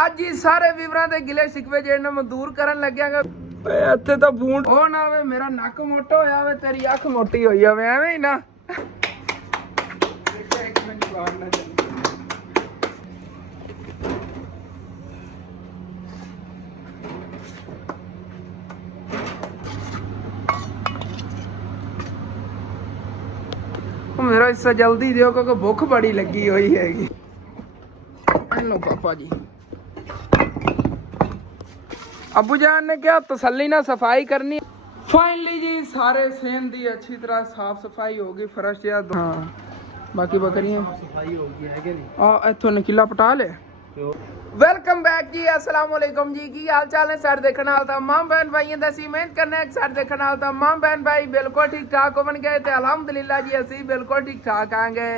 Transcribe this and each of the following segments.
ਅੱਜ ਹੀ ਸਾਰੇ ਵੀਵਰਾਂ ਦੇ ਗਿਲੇ ਸ਼ਿਕਵੇ ਜਿਹੜੇ ਮੈਂ ਦੂਰ ਕਰਨ ਲੱਗਿਆਗਾ। ਇੱਥੇ ਤਾਂ ਫੋਨ ਉਹ ਨਾ ਵੇ ਮੇਰਾ ਨੱਕ ਮੋਟਾ ਹੋਇਆ ਵੇ ਤੇਰੀ ਅੱਖ ਮੋਟੀ ਹੋਈ ਜਾਵੇ ਐਵੇਂ ਹੀ ਨਾ। ਇੱਕ ਮਿੰਟ ਬਾਹਰ ਨਾ ਚੱਲ। मेरा हिस्सा जल्दी दियो क्योंकि भुख बड़ी लगी हुई हैगी। लो पापा जी अबू जान ने क्या तसल्ली ना सफाई करनी। फाइनली जी सारे सेम दी अच्छी तरह साफ सफाई होगी फर्श या हाँ बाकी बकरियां सफाई होगी है कि नहीं। इथों निकला पटा ले। वेलकम बैक जी अस्सलाम वालेकुम जी की हाल चाल है सर देखने वाला तमाम बहन भाई दसी मेहनत करने सर देखने वाला तमाम बहन भाई बिल्कुल ठीक ठाक बन गए थे अलहमदुलिल्लाह जी असी बिल्कुल ठीक ठाक आएंगे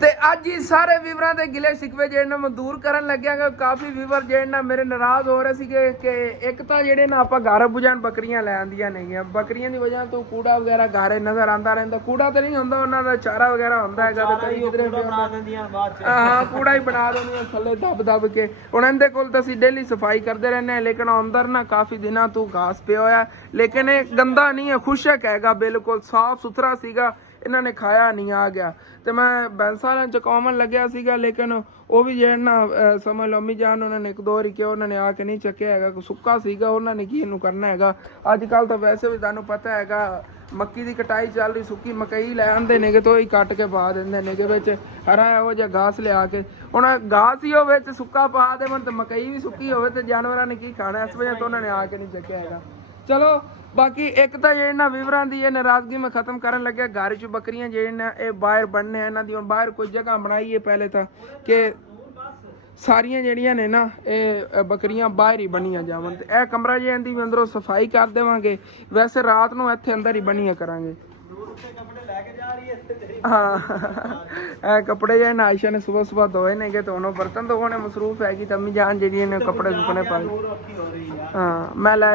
ਤੇ ਅੱਜ ਹੀ ਸਾਰੇ ਵੀਵਰਾਂ ਦੇ ਗਿਲੇ ਸ਼ਿਕਵੇ ਜਿਹੜੇ ਨਾ ਮੈਂ ਦੂਰ ਕਰਨ ਲੱਗਿਆਗਾ। ਕਾਫੀ ਵੀਵਰ ਜਿਹੜੇ ਨਾ ਮੇਰੇ ਨਾਰਾਜ਼ ਹੋ ਰਹੇ ਸੀਗੇ ਕਿ ਇੱਕ ਤਾਂ ਜਿਹੜੇ ਨਾ ਆਪਾਂ ਘਰ ਬੁਝਾਣ ਬੱਕਰੀਆਂ ਲੈ ਆਂਦੀਆਂ ਨਹੀਂ ਬੱਕਰੀਆਂ ਦੀ ਵਜ੍ਹਾ ਤੋਂ ਕੂੜਾ ਵਗੈਰਾ ਘਰੇ ਨਜ਼ਰ ਆਂਦਾ ਰਹਿੰਦਾ। ਕੂੜਾ ਤੇ ਨਹੀਂ ਹੁੰਦਾ ਉਹਨਾਂ ਦਾ ਚਾਰਾ ਵਗੈਰਾ ਹੁੰਦਾ ਹੈਗਾ ਤੇ ਕਈ ਕਿਧਰੇ ਬਣਾ ਦਿੰਦੀਆਂ ਬਾਅਦ ਚ ਹਾਂ ਕੂੜਾ ਹੀ ਬਣਾ ਦਿੰਦੀਆਂ ਥੱਲੇ ਦਬ ਕੇ। ਹੁਣ ਇਹਦੇ ਕੋਲ ਤਾਂ ਅਸੀਂ ਡੇਲੀ ਸਫਾਈ ਕਰਦੇ ਰਹਿੰਦੇ ਹਾਂ ਲੇਕਿਨ ਅੰਦਰ ਨਾ ਕਾਫੀ ਦਿਨਾਂ ਤੋਂ ਘਾਸ ਪਿਆ ਹੋਇਆ ਲੇਕਿਨ ਇਹ ਗੰਦਾ ਨਹੀਂ ਹੈ ਖੁਸ਼ਕ ਹੈਗਾ ਬਿਲਕੁਲ ਸਾਫ ਸੁਥਰਾ ਸੀਗਾ। ਇਹਨਾਂ ਨੇ ਖਾਇਆ ਨਹੀਂ ਆ ਗਿਆ ਤੇ ਮੈਂ ਬੈਂਸਾਂ ਚਕਾਉਣ ਲੱਗਿਆ ਸੀਗਾ ਲੇਕਿਨ ਉਹ ਵੀ ਜਿਹੜਾ ਨਾ ਸਮਝ ਲਓ ਅੰਮੀ ਜਾਨ ਉਹਨਾਂ ਨੇ ਇੱਕ ਦੋ ਵਾਰੀ ਕਿਹਾ ਉਹਨਾਂ ਨੇ ਆ ਕੇ ਨਹੀਂ ਚੱਕਿਆ ਹੈਗਾ। ਸੁੱਕਾ ਸੀਗਾ ਉਹਨਾਂ ਨੇ ਕੀ ਇਹਨੂੰ ਕਰਨਾ ਹੈਗਾ। ਅੱਜ ਕੱਲ ਤਾਂ ਵੈਸੇ ਵੀ ਤੁਹਾਨੂੰ ਪਤਾ ਹੈਗਾ ਮੱਕੀ ਦੀ ਕਟਾਈ ਚੱਲ ਰਹੀ ਸੁੱਕੀ ਮਕਈ ਲੈ ਆਉਂਦੇ ਨੇਗੇ ਤੋਂ ਹੀ ਕੱਟ ਕੇ ਪਾ ਦਿੰਦੇ ਨੇਗੇ ਵਿੱਚ ਹਰਾ ਇਹੋ ਜਿਹਾ ਘਾਸ ਲਿਆ ਕੇ। ਹੁਣ ਘਾਸ ਹੀ ਹੋਵੇ ਤੇ ਸੁੱਕਾ ਪਾ ਦੇਵਣ ਤੇ ਮਕਈ ਵੀ ਸੁੱਕੀ ਹੋਵੇ ਤੇ ਜਾਨਵਰਾਂ ਨੇ ਕੀ ਖਾਣਾ ਇਸ ਵਜ੍ਹਾ ਤੋਂ ਉਹਨਾਂ ਨੇ ਆ ਕੇ ਨਹੀਂ ਚੱਕਿਆ ਹੈਗਾ। ਚਲੋ बाकी एक तो जे ना विवरां दी ये नाराजगी में खत्म करन लगे घर च बकरियां जे ना ये बाहर बनने इन्हां दी हुण बाहर कोई जगह बनाई है पहले तो कि सारियां जेहड़ियां ने ना ये बकरियां बाहर ही बनियां जावन ते ए कमरा जे इहदी भी अंदरों सफाई कर देवांगे। वैसे रात नूं इत्थे अंदर ही बनियां करांगे। हाँ कपड़े जे ना आयशा ने सुबह सुबह धोए नेगे तो उन्होंने बर्तन धोने मसरूफ हैगी तो अम्मी जान जी ने कपड़े सुकने पाए। हाँ मैं लै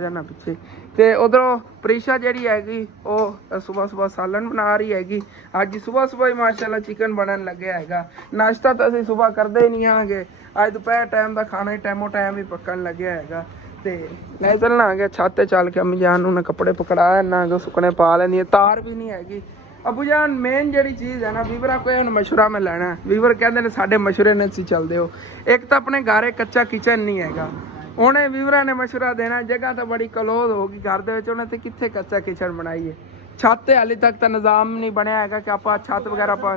जाना पिछे ते उधरों प्रीशा जी हैगी वो सुबह सुबह सालन बना रही हैगी। अज सुबह सुबह ही माशाल्लाह चिकन बनन लगे हैगा। नाश्ता तो असीं सुबह करते ही नहीं आगे अज दोपहर टाइम का खाना ही टाइमों टाइम ही पकन लगे हैगा ते ले चलना आ गया छत ते चल के अम्मी जान उन्हें कपड़े पकड़ा ना सुकने पा लेंदी तार भी नहीं हैगी। अबू जान मेन जी चीज़ है ना वीवरा कोई मशवरा में लेना है वीवर कहते हैं साढ़े मशवरे ने तुसीं चलदे हो। एक तो अपने घर कच्चा किचन नहीं हैगा उन्हें वीवरा ने मशवरा देना जगह तो बड़ी कलोज होगी घर दे विच उन्हें ते कित्थे कच्चा किचन बनाईए। छत ते हाले तक तो निज़ाम नहीं बनया हैगा कि आप छत वगैरह पा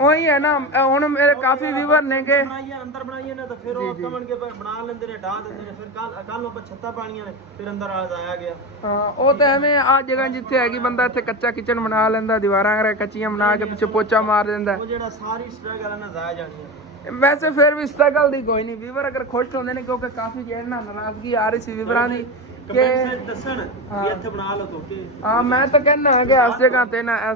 वही है ना। हुण मेरे काफी व्यूअर ने के अंदर बनाइए ना तो फिर वो कमन के बना लेंदे ने ढा देंदे ने फिर कल ऊपर छत्ता पाणियां ने फिर अंदर आया गया। हां ओ तो एवें आ जगह जिथे हैगी बंदा इत्थे कच्चा किचन बना लेंदा दीवारां वगैरह कच्चियां बना के पीछे पोचा मार देंदा वो जेड़ा सारी स्ट्रगल है ना जाया जानी है। वैसे फिर भी स्ट्रगल दी कोई नहीं व्यूअर अगर खुश होंदे ने क्योंकि काफी जेड़ ना नाराजगी आ रही सी व्यूअरां दी हाँ मैं तो कहना है कि इस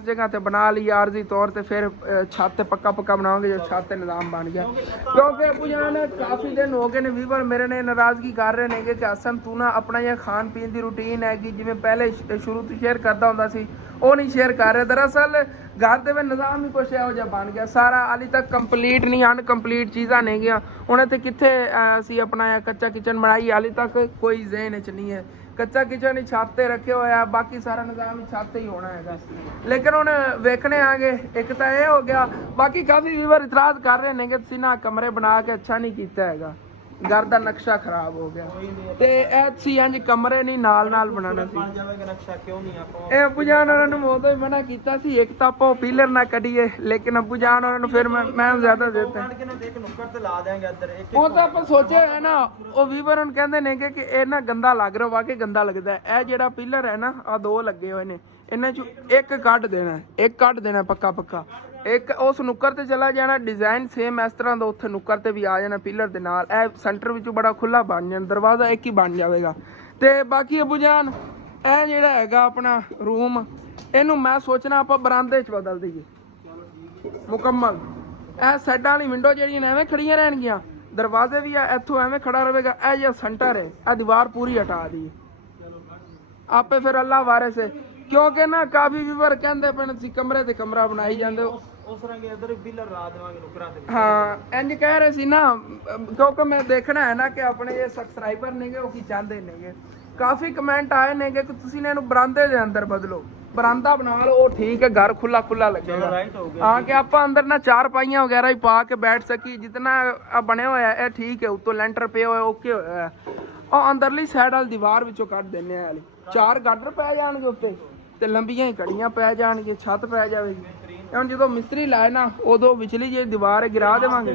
जगह ते बना ली आरजी तौर ते फिर छत पक्का बनाओगे जो छत निज़ाम बन गया। क्योंकि अबू जान काफ़ी दिन हो गए ने वीवर मेरे ने नाराज़गी कर रहे हैं कि हसन तू ना अपना यह खान पीन की रूटीन हैगी जिवें पहले शुरू तो शेयर करता होंदा सी वो नहीं शेयर कर रहे। दरअसल घर के निज़ाम ही कुछ इहो जिहा बन गया सारा हाली तक कंप्लीट नहीं अनकंप्लीट चीज़ां नहीं गया हुण इत्थे कित्थे असीं अपना कच्चा किचन बनाई हाली तक कोई ज़हन च नहीं है। कच्चा किचन ही छत ते रखे होया बाकी सारा निज़ाम ही छत ही होना है। लेकिन हुण वेखने आ गए एक तो यह हो गया बाकी काफ़ी व्यूअर इतराज़ कर रहे हैं कि तुसीं ना कमरे बना के अच्छा नहीं कीता हैगा घर का नक्शा खराब हो गया ते ऐसी इंज कमरे नहीं नाल बनाना सी। अबू जान उन्होंने उदों ही मना किया सी एक तो आप पिलर ना कढ़िए लेकिन अबू जान उन्होंने फिर मैं ज्यादा देता वो तो आप सोचे है ना वो वीवर हुण कहंदे ने कि ये ना गंदा लग रहा वाकई गंदा लगता है। यह जिहड़ा पिलर है ना आ दो लगे हुए ने इन्हां चों एक कट देना पक्का एक उस नुक्कर ते चला जाना डिजाइन सेम इस तरह का उत्थे नुक्कर ते भी आ जाना पिलर दे नाल ए सेंटर विचों बड़ा खुला बन जाना दरवाजा एक ही बन जाएगा। ते बाकी अबू जान ए जिहड़ा हैगा अपना रूम इहनूं मैं सोचना आपां बरांदे च बदल दईए मुकम्मल। ए साइडां वाली विंडो जिहड़ियां एवें खड़ियां रहणगियां दरवाजे भी इत्थों एवें खड़ा रहेगा ए जिहा सेंटर है ए दीवार पूरी हटा दी आपे फिर अल्लाह वारिस है क्योंकि ना काफ़ी व्यूअर कहते पे कमरे ते कमरा बनाई जाते ਉਸ ਤਰ੍ਹਾਂ ਕੇ ਇਧਰ ਬਿਲਰ ਲਾ ਦੇਵਾਂਗੇ ਨੁਕਰਾਂ ਦੇ। ਹਾਂ ਇੰਜ ਕਹਿ ਰਹੇ ਸੀ ਨਾ, ਕਿਉਂਕਿ ਮੈਂ ਦੇਖਣਾ ਹੈ ਨਾ ਕਿ ਆਪਣੇ ਇਹ ਸਬਸਕ੍ਰਾਈਬਰ ਨੇਗੇ ਉਹ ਕੀ ਚਾਹੁੰਦੇ ਨੇਗੇ। ਕਾਫੀ ਕਮੈਂਟ ਆਏ ਨੇਗੇ ਕਿ ਤੁਸੀਂ ਇਹਨੂੰ ਬਰਾਂਦੇ ਦੇ ਅੰਦਰ ਬਦਲੋ, ਬਰਾਂਦਾ ਬਣਾ ਲਓ, ਉਹ ਠੀਕ ਹੈ, ਘਰ ਖੁੱਲਾ ਖੁੱਲਾ ਲੱਗੇਗਾ। ਹਾਂ ਕਿ ਆਪਾਂ ਅੰਦਰ ਨਾ ਚਾਰ ਪਾਈਆਂ ਵਗੈਰਾ ਹੀ ਪਾ ਕੇ ਬੈਠ ਸਕੀ, ਜਿਤਨਾ ਬਣਿਆ ਹੋਇਆ ਇਹ ਠੀਕ ਹੈ, ਉੱਤੋਂ ਲੈਂਟਰ ਪਿਆ ਹੋਇਆ ਓਕੇ ਹੋਇਆ। ਉਹ ਅੰਦਰਲੀ ਸਾਈਡ ਵਾਲੀ ਦੀਵਾਰ ਵਿੱਚੋਂ ਕੱਢ ਦਿੰਨੇ ਆ, ਚਾਰ ਗਾਡਰ ਪੈ ਜਾਣਗੇ ਉੱਤੇ ਤੇ ਲੰਬੀਆਂ ਹੀ ਕੜੀਆਂ ਪੈ ਜਾਣਗੀਆਂ, ਛੱਤ ਪੈ ਜਾਵੇਗੀ। ਹੁਣ ਜਦੋਂ ਮਿਸਤਰੀ ਲਾਏ ਨਾ ਉਦੋਂ ਵਿਚਲੀ ਜਿਹੜੀ ਦੀਵਾਰ ਹੈ ਗਿਰਾ ਦੇਵਾਂਗੇ।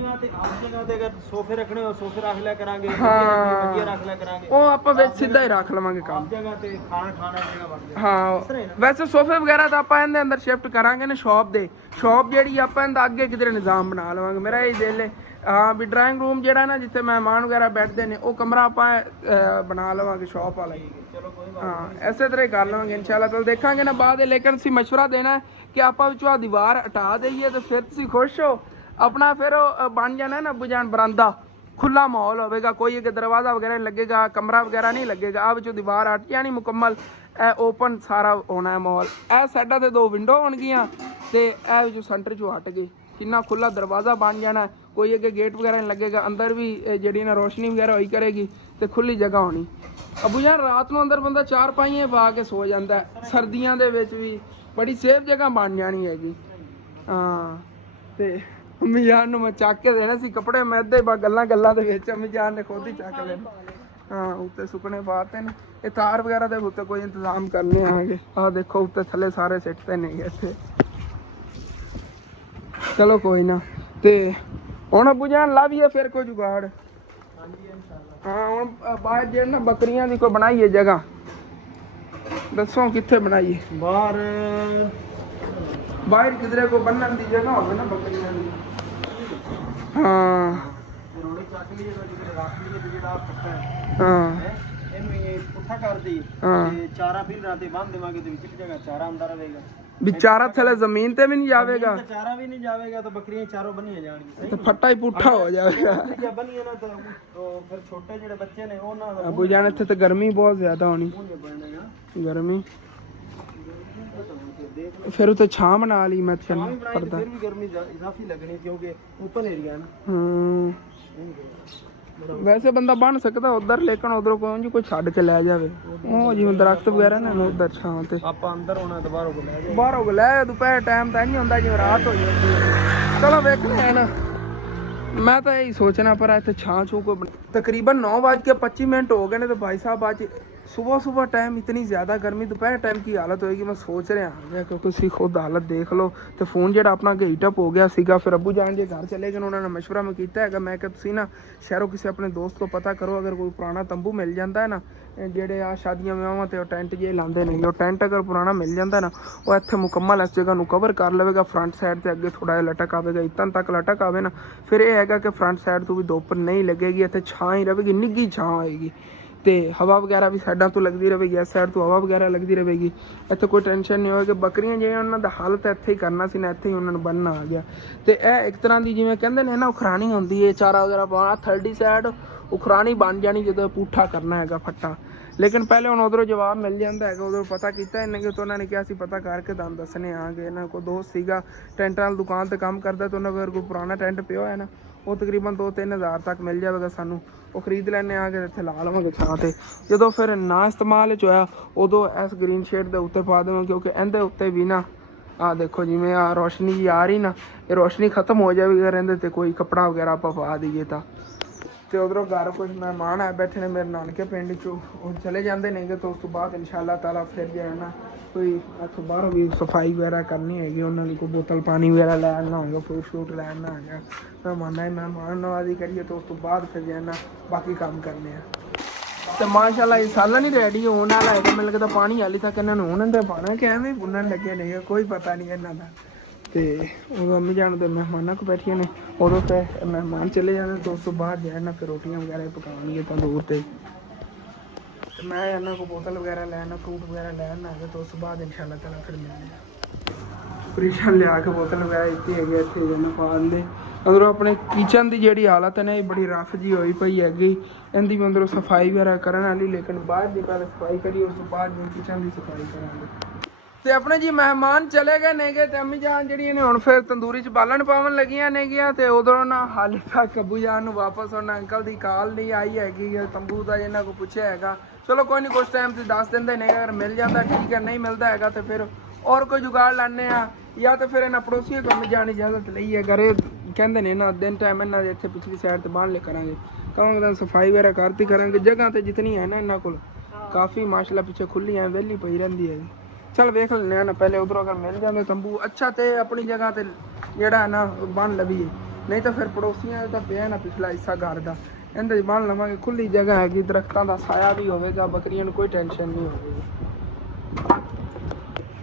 ਸੋਫੇ ਰੱਖਣੇ ਹੋ ਸੋਫੇ ਰੱਖ ਲਿਆ ਕਰਾਂਗੇ, ਹਾਂ ਰੱਖ ਲਿਆ ਕਰਾਂਗੇ, ਉਹ ਆਪਾਂ ਵਿੱਚ ਸਿੱਧਾ ਹੀ ਰੱਖ ਲਵਾਂਗੇ ਕੰਮ। ਜਗ੍ਹਾ ਤੇ ਖਾਣਾ ਜਗ੍ਹਾ ਬਣ ਜਾਏ। ਹਾਂ ਵੈਸੇ ਸੋਫੇ ਵਗੈਰਾ ਤਾਂ ਆਪਾਂ ਇਹਦੇ ਅੰਦਰ ਸ਼ਿਫਟ ਕਰਾਂਗੇ ਨਾ ਸ਼ਾਪ ਦੇ। ਸ਼ਾਪ ਜਿਹੜੀ ਆਪਾਂ ਇਹਦਾ ਅੱਗੇ ਕਿਧਰੇ ਨਿਜ਼ਾਮ ਬਣਾ ਲਵਾਂਗੇ। ਮੇਰਾ ਇਹ ਦਿਲ ਹੈ ਹਾਂ ਵੀ ਡਰਾਇੰਗ ਰੂਮ ਜਿਹੜਾ ਨਾ ਜਿੱਥੇ ਮਹਿਮਾਨ ਵਗੈਰਾ ਬੈਠਦੇ ਨੇ ਉਹ ਕਮਰਾ ਆਪਾਂ ਬਣਾ ਲਵਾਂਗੇ ਸ਼ਾਪ ਵਾਲਾ ਹੀ। ਹਾਂ ਐਸੇ ਤਰ੍ਹਾਂ ਹੀ ਕਰ ਲਵਾਂਗੇ ਇਨਸ਼ਾਅੱਲਾ। ਤਾਂ ਦੇਖਾਂਗੇ ਨਾ ਬਾਅਦ। ਲੇਕਿਨ ਅਸੀਂ ਮਸ਼ਵਰਾ ਦੇਣਾ ਕਿ ਆਪਾਂ ਵਿੱਚੋਂ ਆ ਦੀਵਾਰ ਹਟਾ ਦਈਏ ਤੇ ਫਿਰ ਤੁਸੀਂ ਖੁਸ਼ ਹੋ ਆਪਣਾ। ਫਿਰ ਉਹ ਬਣ ਜਾਣਾ ਨਾ ਬੁਝਾਣ ਬਰਾਂਦਾ, ਖੁੱਲਾ ਮਾਹੌਲ ਹੋਵੇਗਾ, ਕੋਈ ਇੱਕ ਦਰਵਾਜ਼ਾ ਵਗੈਰਾ ਨਹੀਂ ਲੱਗੇਗਾ, ਕਮਰਾ ਵਗੈਰਾ ਨਹੀਂ ਲੱਗੇਗਾ। ਆ ਵਿੱਚੋਂ ਦੀਵਾਰ ਹਟ ਜਾਣੀ ਮੁਕੰਮਲ, ਇਹ ਓਪਨ ਸਾਰਾ ਹੋਣਾ ਹੈ ਮਾਹੌਲ। ਇਹ ਸਾਈਡਾਂ ਤੇ ਦੋ ਵਿੰਡੋ ਹੋਣਗੀਆਂ ਤੇ ਇਹ ਵਿੱਚੋਂ ਸੈਂਟਰ 'ਚੋਂ ਹਟ ਗਈ, ਕਿੰਨਾ ਖੁੱਲਾ ਦਰਵਾਜ਼ਾ ਬਣ ਜਾਣਾ। ਕੋਈ ਅੱਗੇ ਗੇਟ ਵਗੈਰਾ ਨਹੀਂ ਲੱਗੇਗਾ, ਅੰਦਰ ਵੀ ਜਿਹੜੀ ਨਾ ਰੋਸ਼ਨੀ ਵਗੈਰਾ ਹੋਈ ਕਰੇਗੀ ਤੇ ਖੁੱਲੀ ਜਗ੍ਹਾ ਹੋਣੀ। ਅਬੂ ਜਾਨ ਰਾਤ ਨੂੰ ਅੰਦਰ ਬੰਦਾ ਚਾਰ ਪਾਈਆਂ ਪਾ ਕੇ ਸੋ ਜਾਂਦਾ, ਸਰਦੀਆਂ ਦੇ ਵਿੱਚ ਵੀ ਬੜੀ ਸੇਫ ਜਗ੍ਹਾ ਬਣ ਜਾਣੀ ਹੈਗੀ। ਹਾਂ ਤੇ ਅੰਮੀ ਜਾਨ ਨੂੰ ਮੈਂ ਚੱਕ ਕੇ ਦੇਣਾ ਸੀ ਕੱਪੜੇ, ਮੈਂ ਇੱਦਾਂ ਹੀ ਗੱਲਾਂ ਗੱਲਾਂ ਦੇ ਵਿੱਚ ਅੰਮੀ ਜਾਨ ਨੇ ਖੁਦ ਹੀ ਚੱਕ ਲੈਣਾ। ਹਾਂ ਉੱਤੇ ਸੁੱਕਣੇ ਪਾਤੇ ਨੇ। ਇਹ ਤਾਰ ਵਗੈਰਾ ਦੇ ਉੱਤੇ ਕੋਈ ਇੰਤਜ਼ਾਮ ਕਰਨੇ ਆਗੇ। ਆਹ ਦੇਖੋ ਉੱਤੇ ਥੱਲੇ ਸਾਰੇ ਸਿੱਟਦੇ ਨੇ ਇੱਥੇ। ਚਲੋ ਕੋਈ ਨਾ। ਤੇ ਹੁਣ ਅਬੂ ਜਾਨ ਲਾਵੀਏ ਫਿਰ ਕੋਈ ਜੁਗਾੜ। ਹਾਂ ਹੁਣ ਬਾਹਰ ਜਿਹੜੇ ਨਾ ਬੱਕਰੀਆਂ ਦੀ ਕੋਈ ਬਣਾਈਏ ਜਗ੍ਹਾ, ਦੱਸੋ ਕਿੱਥੇ ਬਣਾਈਏ? ਬਾਹਰ ਕਿਧਰੇ ਕੋ ਬੰਨਣ ਦੀ ਜਗ੍ਹਾ ਹੋਵੇ ਨਾ ਬੱਕਰੀਆਂ ਦੀ। ਹਾਂ ਹਾਂ ਪੁੱਠਾ ਕਰਦੀ ਤੇ ਚਾਰਾ ਫਿਰ ਰਾਤੇ ਬੰਨ ਦੇਵਾਂਗੇ ਤੇ ਵਿੱਚ ਜਗ੍ਹਾ ਚਾਰਾ ਅੰਦਰ ਰਹੇਗਾ। ਵਿਚਾਰਾ ਥੱਲੇ ਜ਼ਮੀਨ ਤੇ ਵੀ ਨਹੀਂ ਜਾਵੇਗਾ, ਚਾਰਾ ਵੀ ਨਹੀਂ ਜਾਵੇਗਾ ਤਾਂ ਬੱਕਰੀਆਂ ਚਾਰੋਂ ਬੰਨੀਆਂ ਜਾਣਗੀਆਂ ਤੇ ਫੱਟਾ ਹੀ ਪੁੱਠਾ ਹੋ ਜਾਵੇਗਾ। ਬੰਨੀਆਂ ਨਾ ਤਾਂ ਫਿਰ ਛੋਟੇ ਜਿਹੜੇ ਬੱਚੇ ਨੇ ਉਹਨਾਂ ਦਾ ਅਬੂ ਜਾਨ ਇੱਥੇ ਤੇ ਗਰਮੀ ਬਹੁਤ ਜ਼ਿਆਦਾ ਹੋਣੀ, ਗਰਮੀ ਫਿਰ ਉਤੇ ਛਾਂ ਬਣਾ ਲਈ ਮੈਂ ਪਰਦਾ। ਫਿਰ ਵੀ ਗਰਮੀ ਇਜ਼ਾਫੀ ਲੱਗਣੀ ਕਿਉਂਕਿ ਓਪਨ ਏਰੀਆ ਨਾ। ਵੈਸੇ ਬੰਦਾ ਬਣ ਸਕਦਾ ਉਧਰ, ਲੇਕਿਨ ਉਧਰੋਂ ਕੋਈ ਛੱਡ ਕੇ ਲੈ ਜਾਵੇ। ਉਹ ਜਿਵੇਂ ਦਰਖਤ ਵਗੈਰਾ ਨੇ ਉਧਰ ਛਾਂ ਤੇ ਆਪਾਂ ਅੰਦਰ ਹੋਣਾ ਤੇ ਬਾਹਰੋਂ ਲੈ ਜਾਏ। ਬਾਹਰੋਂ ਲੈ ਦੁਪਹਿਰ ਟਾਈਮ ਤਾਂ ਨਹੀਂ ਹੁੰਦਾ ਜਿਵੇਂ ਰਾਤ ਹੋ ਜਾਂਦੀ ਹੈ। ਚਲੋ ਵੇਖਣਾ ਹੈ ਨਾ, ਮੈਂ ਤਾਂ ਇਹੀ ਸੋਚਣਾ ਪਰ ਇੱਥੇ ਛਾਂ ਛੂ ਕੋਈ ਤਕਰੀਬਨ 9:25 ਹੋ ਗਏ ਨੇ ਤੇ ਭਾਈ ਸਾਹਿਬ ਅੱਜ ਸੁਬह टाइम इतनी ज़्यादा गर्मी, दोपहर टाइम की हालत होएगी। मैं सोच रहा हाँ कि तुम खुद हालत देख लो। तो फोन जो अपना हीटअप हो गया सीगा, फिर अबू जान जे घर चले गए, उन्होंने मशवरा में किया है मैं कि तुम ना शहरों किसी अपने दोस्त को पता करो, अगर कोई पुराना तंबू मिल जाता है ना, ਜਿਹੜੇ ਆ ਸ਼ਾਦੀਆਂ ਵਿਆਹਾਂ ਤੇ ਟੈਂਟ ਜੇ ਲਾਉਂਦੇ ਨੇ, ਉਹ ਟੈਂਟ ਅਗਰ ਪੁਰਾਣਾ ਮਿਲ ਜਾਂਦਾ ਨਾ, ਉਹ ਇੱਥੇ ਮੁਕੰਮਲ ਇਸ ਜਗ੍ਹਾ ਨੂੰ ਕਵਰ ਕਰ ਲਵੇਗਾ। ਫਰੰਟ ਸਾਈਡ ਤੇ ਅੱਗੇ ਥੋੜਾ ਜਿਹਾ ਲਟਕ ਆਵੇਗਾ, ਇਤਨ ਤੱਕ ਲਟਕ ਆਵੇ ਨਾ, ਫਿਰ ਇਹ ਹੈਗਾ ਕਿ ਫਰੰਟ ਸਾਈਡ ਤੋਂ ਵੀ ਧੁੱਪ ਨਹੀਂ ਲੱਗੇਗੀ, ਇੱਥੇ ਛਾਂ ਹੀ ਰਹੇਗੀ, ਨਿੱਘੀ ਛਾਂ ਹੋਏਗੀ ਤੇ ਹਵਾ ਵਗੈਰਾ ਵੀ ਸਾਈਡਾਂ ਤੋਂ ਲੱਗਦੀ ਰਹੇਗੀ, ਇਸ ਸਾਈਡ ਤੋਂ ਹਵਾ ਵਗੈਰਾ ਲੱਗਦੀ ਰਹੇਗੀ। ਇੱਥੇ ਕੋਈ ਟੈਨਸ਼ਨ ਨਹੀਂ ਹੋਏਗੀ। ਬੱਕਰੀਆਂ ਜਿਹੜੀਆਂ ਉਹਨਾਂ ਦਾ ਹੱਲ ਤਾਂ ਇੱਥੇ ਹੀ ਕਰਨਾ ਸੀ ਨਾ, ਇੱਥੇ ਹੀ ਉਹਨਾਂ ਨੂੰ ਬੰਨਣਾ ਆ ਗਿਆ। ਤੇ ਇਹ ਇੱਕ ਤਰ੍ਹਾਂ ਦੀ ਜਿਵੇਂ ਕਹਿੰਦੇ ਨੇ ਨਾ ਉਖਰਾਣੀ ਹੁੰਦੀ ਹੈ, ਚਾਰਾ ਵਗੈਰਾ ਪਾਉਣਾ, ਥਰਡੀ ਸਾਈਡ ਉਖਰਾਣੀ ਬਣ ਜਾਣੀ ਜਦੋਂ ਪੁੱਠਾ ਕਰਨਾ ਹੈਗਾ ਫੱਟਾ। ਲੇਕਿਨ ਪਹਿਲੇ ਹੁਣ ਉਧਰੋਂ ਜਵਾਬ ਮਿਲ ਜਾਂਦਾ ਹੈਗਾ, ਉਧਰੋਂ ਪਤਾ ਕੀਤਾ ਇਹਨਾਂ ਕਿ ਉਹਨਾਂ ਨੇ ਕਿਹਾ ਸੀ ਪਤਾ ਕਰਕੇ ਤੁਹਾਨੂੰ ਦੱਸਣੇ ਆਗੇ। ਇਹਨਾਂ ਕੋਲ ਦੋਸਤ ਸੀਗਾ ਟੈਂਟਾਂ ਵਾਲੀ ਦੁਕਾਨ ਤੇ ਕੰਮ ਕਰਦਾ, ਤੇ ਉਹਨਾਂ ਕੋਲ ਕੋਈ ਪੁਰਾਣਾ ਟੈਂਟ ਪਿਆ ਹੋਇਆ ਨਾ, ਉਹ ਤਕਰੀਬਨ 2-3 ਹਜ਼ਾਰ ਤੱਕ ਮਿਲ ਜਾਵੇਗਾ ਸਾਨੂੰ। ਉਹ ਖਰੀਦ ਲੈਣੇ ਆ ਕੇ ਇੱਥੇ ਲਾ ਲਵਾਂਗੇ ਛਾਂ ਤੇ। ਜਦੋਂ ਫਿਰ ਨਾ ਇਸਤੇਮਾਲ 'ਚ ਹੋਇਆ ਉਦੋਂ ਇਸ ਗ੍ਰੀਨ ਸ਼ੇਡ ਦੇ ਉੱਤੇ ਪਾ ਦੇਵਾਂਗੇ, ਕਿਉਂਕਿ ਇਹਦੇ ਉੱਤੇ ਵੀ ਨਾ ਆਹ ਦੇਖੋ ਜਿਵੇਂ ਆਹ ਰੋਸ਼ਨੀ ਜੀ ਆ ਰਹੀ ਨਾ, ਇਹ ਰੋਸ਼ਨੀ ਖਤਮ ਹੋ ਜਾਵੇਗੀ ਅਗਰ ਇਹਦੇ ਤੇ ਕੋਈ ਕੱਪੜਾ ਵਗੈਰਾ ਆਪਾਂ ਪਾ ਦਈਏ ਤਾਂ। ਤੇ ਉਧਰੋਂ ਘਰ ਕੁਝ ਮਹਿਮਾਨ ਆ ਬੈਠੇ ਨੇ ਮੇਰੇ ਨਾਨਕੇ ਪਿੰਡ 'ਚੋਂ, ਉਹ ਚਲੇ ਜਾਂਦੇ ਨੇਗੇ ਤਾਂ ਉਸ ਤੋਂ ਬਾਅਦ ਇਨਸ਼ਾਅੱਲਾ ਤਾਲਾ ਫਿਰ ਜਾਣਾ ਕੋਈ ਇੱਥੋਂ ਬਾਹਰੋਂ ਵੀ ਸਫਾਈ ਵਗੈਰਾ ਕਰਨੀ ਹੈਗੀ, ਉਹਨਾਂ ਲਈ ਕੋਈ ਬੋਤਲ ਪਾਣੀ ਵਗੈਰਾ ਲੈ ਆਉਣਾ ਹੋਏਗਾ, ਫਰੂਟ ਸ਼ਰੂਟ ਲੈ ਆਉਣਾ ਹੈਗਾ, ਮਹਿਮਾਨ ਨਵਾਜ਼ੀ ਕਰੀਏ ਤਾਂ ਉਸ ਤੋਂ ਬਾਅਦ ਫਿਰ ਜਾਣਾ ਬਾਕੀ ਕੰਮ ਕਰਨੇ ਆ। ਤੇ ਮਾਸ਼ਾਅੱਲਾ ਇਹ ਸਾਲਨ ਹੀ ਰੈਡੀ ਹੋਣ ਵਾਲਾ ਹੈਗਾ, ਮੈਨੂੰ ਲੱਗਦਾ ਪਾਣੀ ਹਾਲੀ ਤੱਕ ਇਹਨਾਂ ਨੂੰ ਉਹਨਾਂ ਦੇ ਪਾਣਾ ਕਿ ਐਵੇਂ ਭੁੰਨਣ ਲੱਗੇ ਨੇ, ਕੋਈ ਪਤਾ ਨਹੀਂ ਇਹਨਾਂ ਦਾ। ਤੇ ਉਦੋਂ ਅੰਮੀ ਜਾਣ ਦੇ ਮਹਿਮਾਨਾਂ ਕੋ ਬੈਠੀਆਂ ਨੇ, ਉਦੋਂ ਫਿਰ ਮਹਿਮਾਨ ਚਲੇ ਜਾਂਦੇ ਤਾਂ ਉਸ ਤੋਂ ਬਾਅਦ ਜਾਣਾ ਫਿਰ ਰੋਟੀਆਂ ਵਗੈਰਾ ਪਕਾਉਣਗੇ ਤੰਦੂਰ ਤੇ ਮੈਂ ਇਹਨਾਂ ਕੋ ਬੋਤਲ ਵਗੈਰਾ ਲੈਣਾ, ਫਰੂਟ ਵਗੈਰਾ ਲੈਣਾ ਹੈਗਾ, ਤਾਂ ਉਸ ਤੋਂ ਬਾਅਦ ਇਨਸ਼ਾਅੱਲਾ ਤਾਲਾ ਫਿਰ ਮਿਲਣਾ। ਫਰਿਸ਼ਨ ਲਿਆ ਕੇ ਬੋਤਲ ਵਗੈਰਾ ਦਿੱਤੀ ਹੈਗੀ, ਇੱਥੇ ਜਾਣਾ ਪਾ ਦਿੰਦੇ। ਅੰਦਰੋਂ ਆਪਣੇ ਕਿਚਨ ਦੀ ਜਿਹੜੀ ਹਾਲਤ ਹੈ ਨਾ, ਇਹ ਬੜੀ ਰਫ ਜੀ ਹੋਈ ਪਈ ਹੈਗੀ, ਇਹਦੀ ਵੀ ਅੰਦਰੋਂ ਸਫਾਈ ਵਗੈਰਾ ਕਰਨ ਵਾਲੀ, ਲੇਕਿਨ ਬਾਹਰ ਦੀ ਪਹਿਲਾਂ ਸਫਾਈ ਕਰੀ ਉਸ ਤੋਂ ਬਾਅਦ ਕਿਚਨ ਦੀ ਸਫਾਈ ਕਰਾਂਗੇ। ਤੇ ਆਪਣੇ ਜੀ ਮਹਿਮਾਨ ਚਲੇ ਗਏ ਨੇਗੇ ਤੇ ਅੰਮੀ ਜਾਨ ਜਿਹੜੀਆਂ ਨੇ ਹੁਣ ਫਿਰ ਤੰਦੂਰੀ ਚ ਬਾਲਣ ਪਾਵਣ ਲੱਗੀਆਂ ਨੇਗੀਆਂ ਤੇ ਉਧਰੋਂ ਨਾ ਹਾਲੇ ਤੱਕ ਅੱਬੂ ਜਾਨ ਨੂੰ ਵਾਪਸ ਉਹਨਾਂ ਅੰਕਲ ਦੀ ਕਾਲ ਨਹੀਂ ਆਈ ਹੈਗੀ ਤੰਬੂ ਦਾ ਇਹਨਾਂ ਕੋ ਪੁੱਛਿਆ ਹੈਗਾ। ਚਲੋ ਕੋਈ ਨਹੀਂ ਕੁਛ ਟਾਈਮ ਤੇ ਦੱਸ ਦਿੰਦੇ ਨੇ, ਅਗਰ ਮਿਲ ਜਾਂਦਾ ਠੀਕ ਹੈ, ਨਹੀਂ ਮਿਲਦਾ ਹੈਗਾ ਤੇ ਫਿਰ ਔਰ ਕੋਈ ਜੁਗਾੜ ਲਾਣੇ ਆ ਜਾਂ ਤੇ ਫਿਰ ਇਹਨਾਂ ਪੜੋਸੀਆਂ ਕੋਲ ਅੰਮੀ ਜਾਨ ਇਜਾਜ਼ਤ ਲਈ ਹੈ। ਅਗਰ ਇਹ ਕਹਿੰਦੇ ਨੇ ਨਾ ਦਿਨ ਟਾਈਮ ਇਹਨਾਂ ਦੇ ਇੱਥੇ ਪਿਛਲੀ ਸਾਈਡ ਤੇ ਬਾਹਰ ਲੈ ਕਰਾਂਗੇ, ਕਹਾਂਗੇ ਤਾਂ ਸਫਾਈ ਵਗੈਰਾ ਕਰਤੀ ਕਰਾਂਗੇ। ਜਗ੍ਹਾ ਤੇ ਜਿਤਨੀ ਹੈ ਨਾ ਇਹਨਾਂ ਕੋਲ ਕਾਫੀ ਮਾਸ਼ਾਅੱਲਾ ਪਿੱਛੇ ਖੁੱਲੀ ਹੈ, ਵਿਹਲੀ ਪਈ ਰਹਿੰਦੀ ਹੈ। चल वेख लेने ना पहले उधरों अगर मिल जाए तंबू अच्छा तो अपनी जगह ते जेड़ा ना बन लवीए, नहीं तो फिर पड़ोसियों का पिया ना पिछला हिस्सा घर का इहदे बन लवांगे। खुली जगह हैगी, दरख्तों का साया भी होगा, बकरियों को कोई टेंशन नहीं होगी।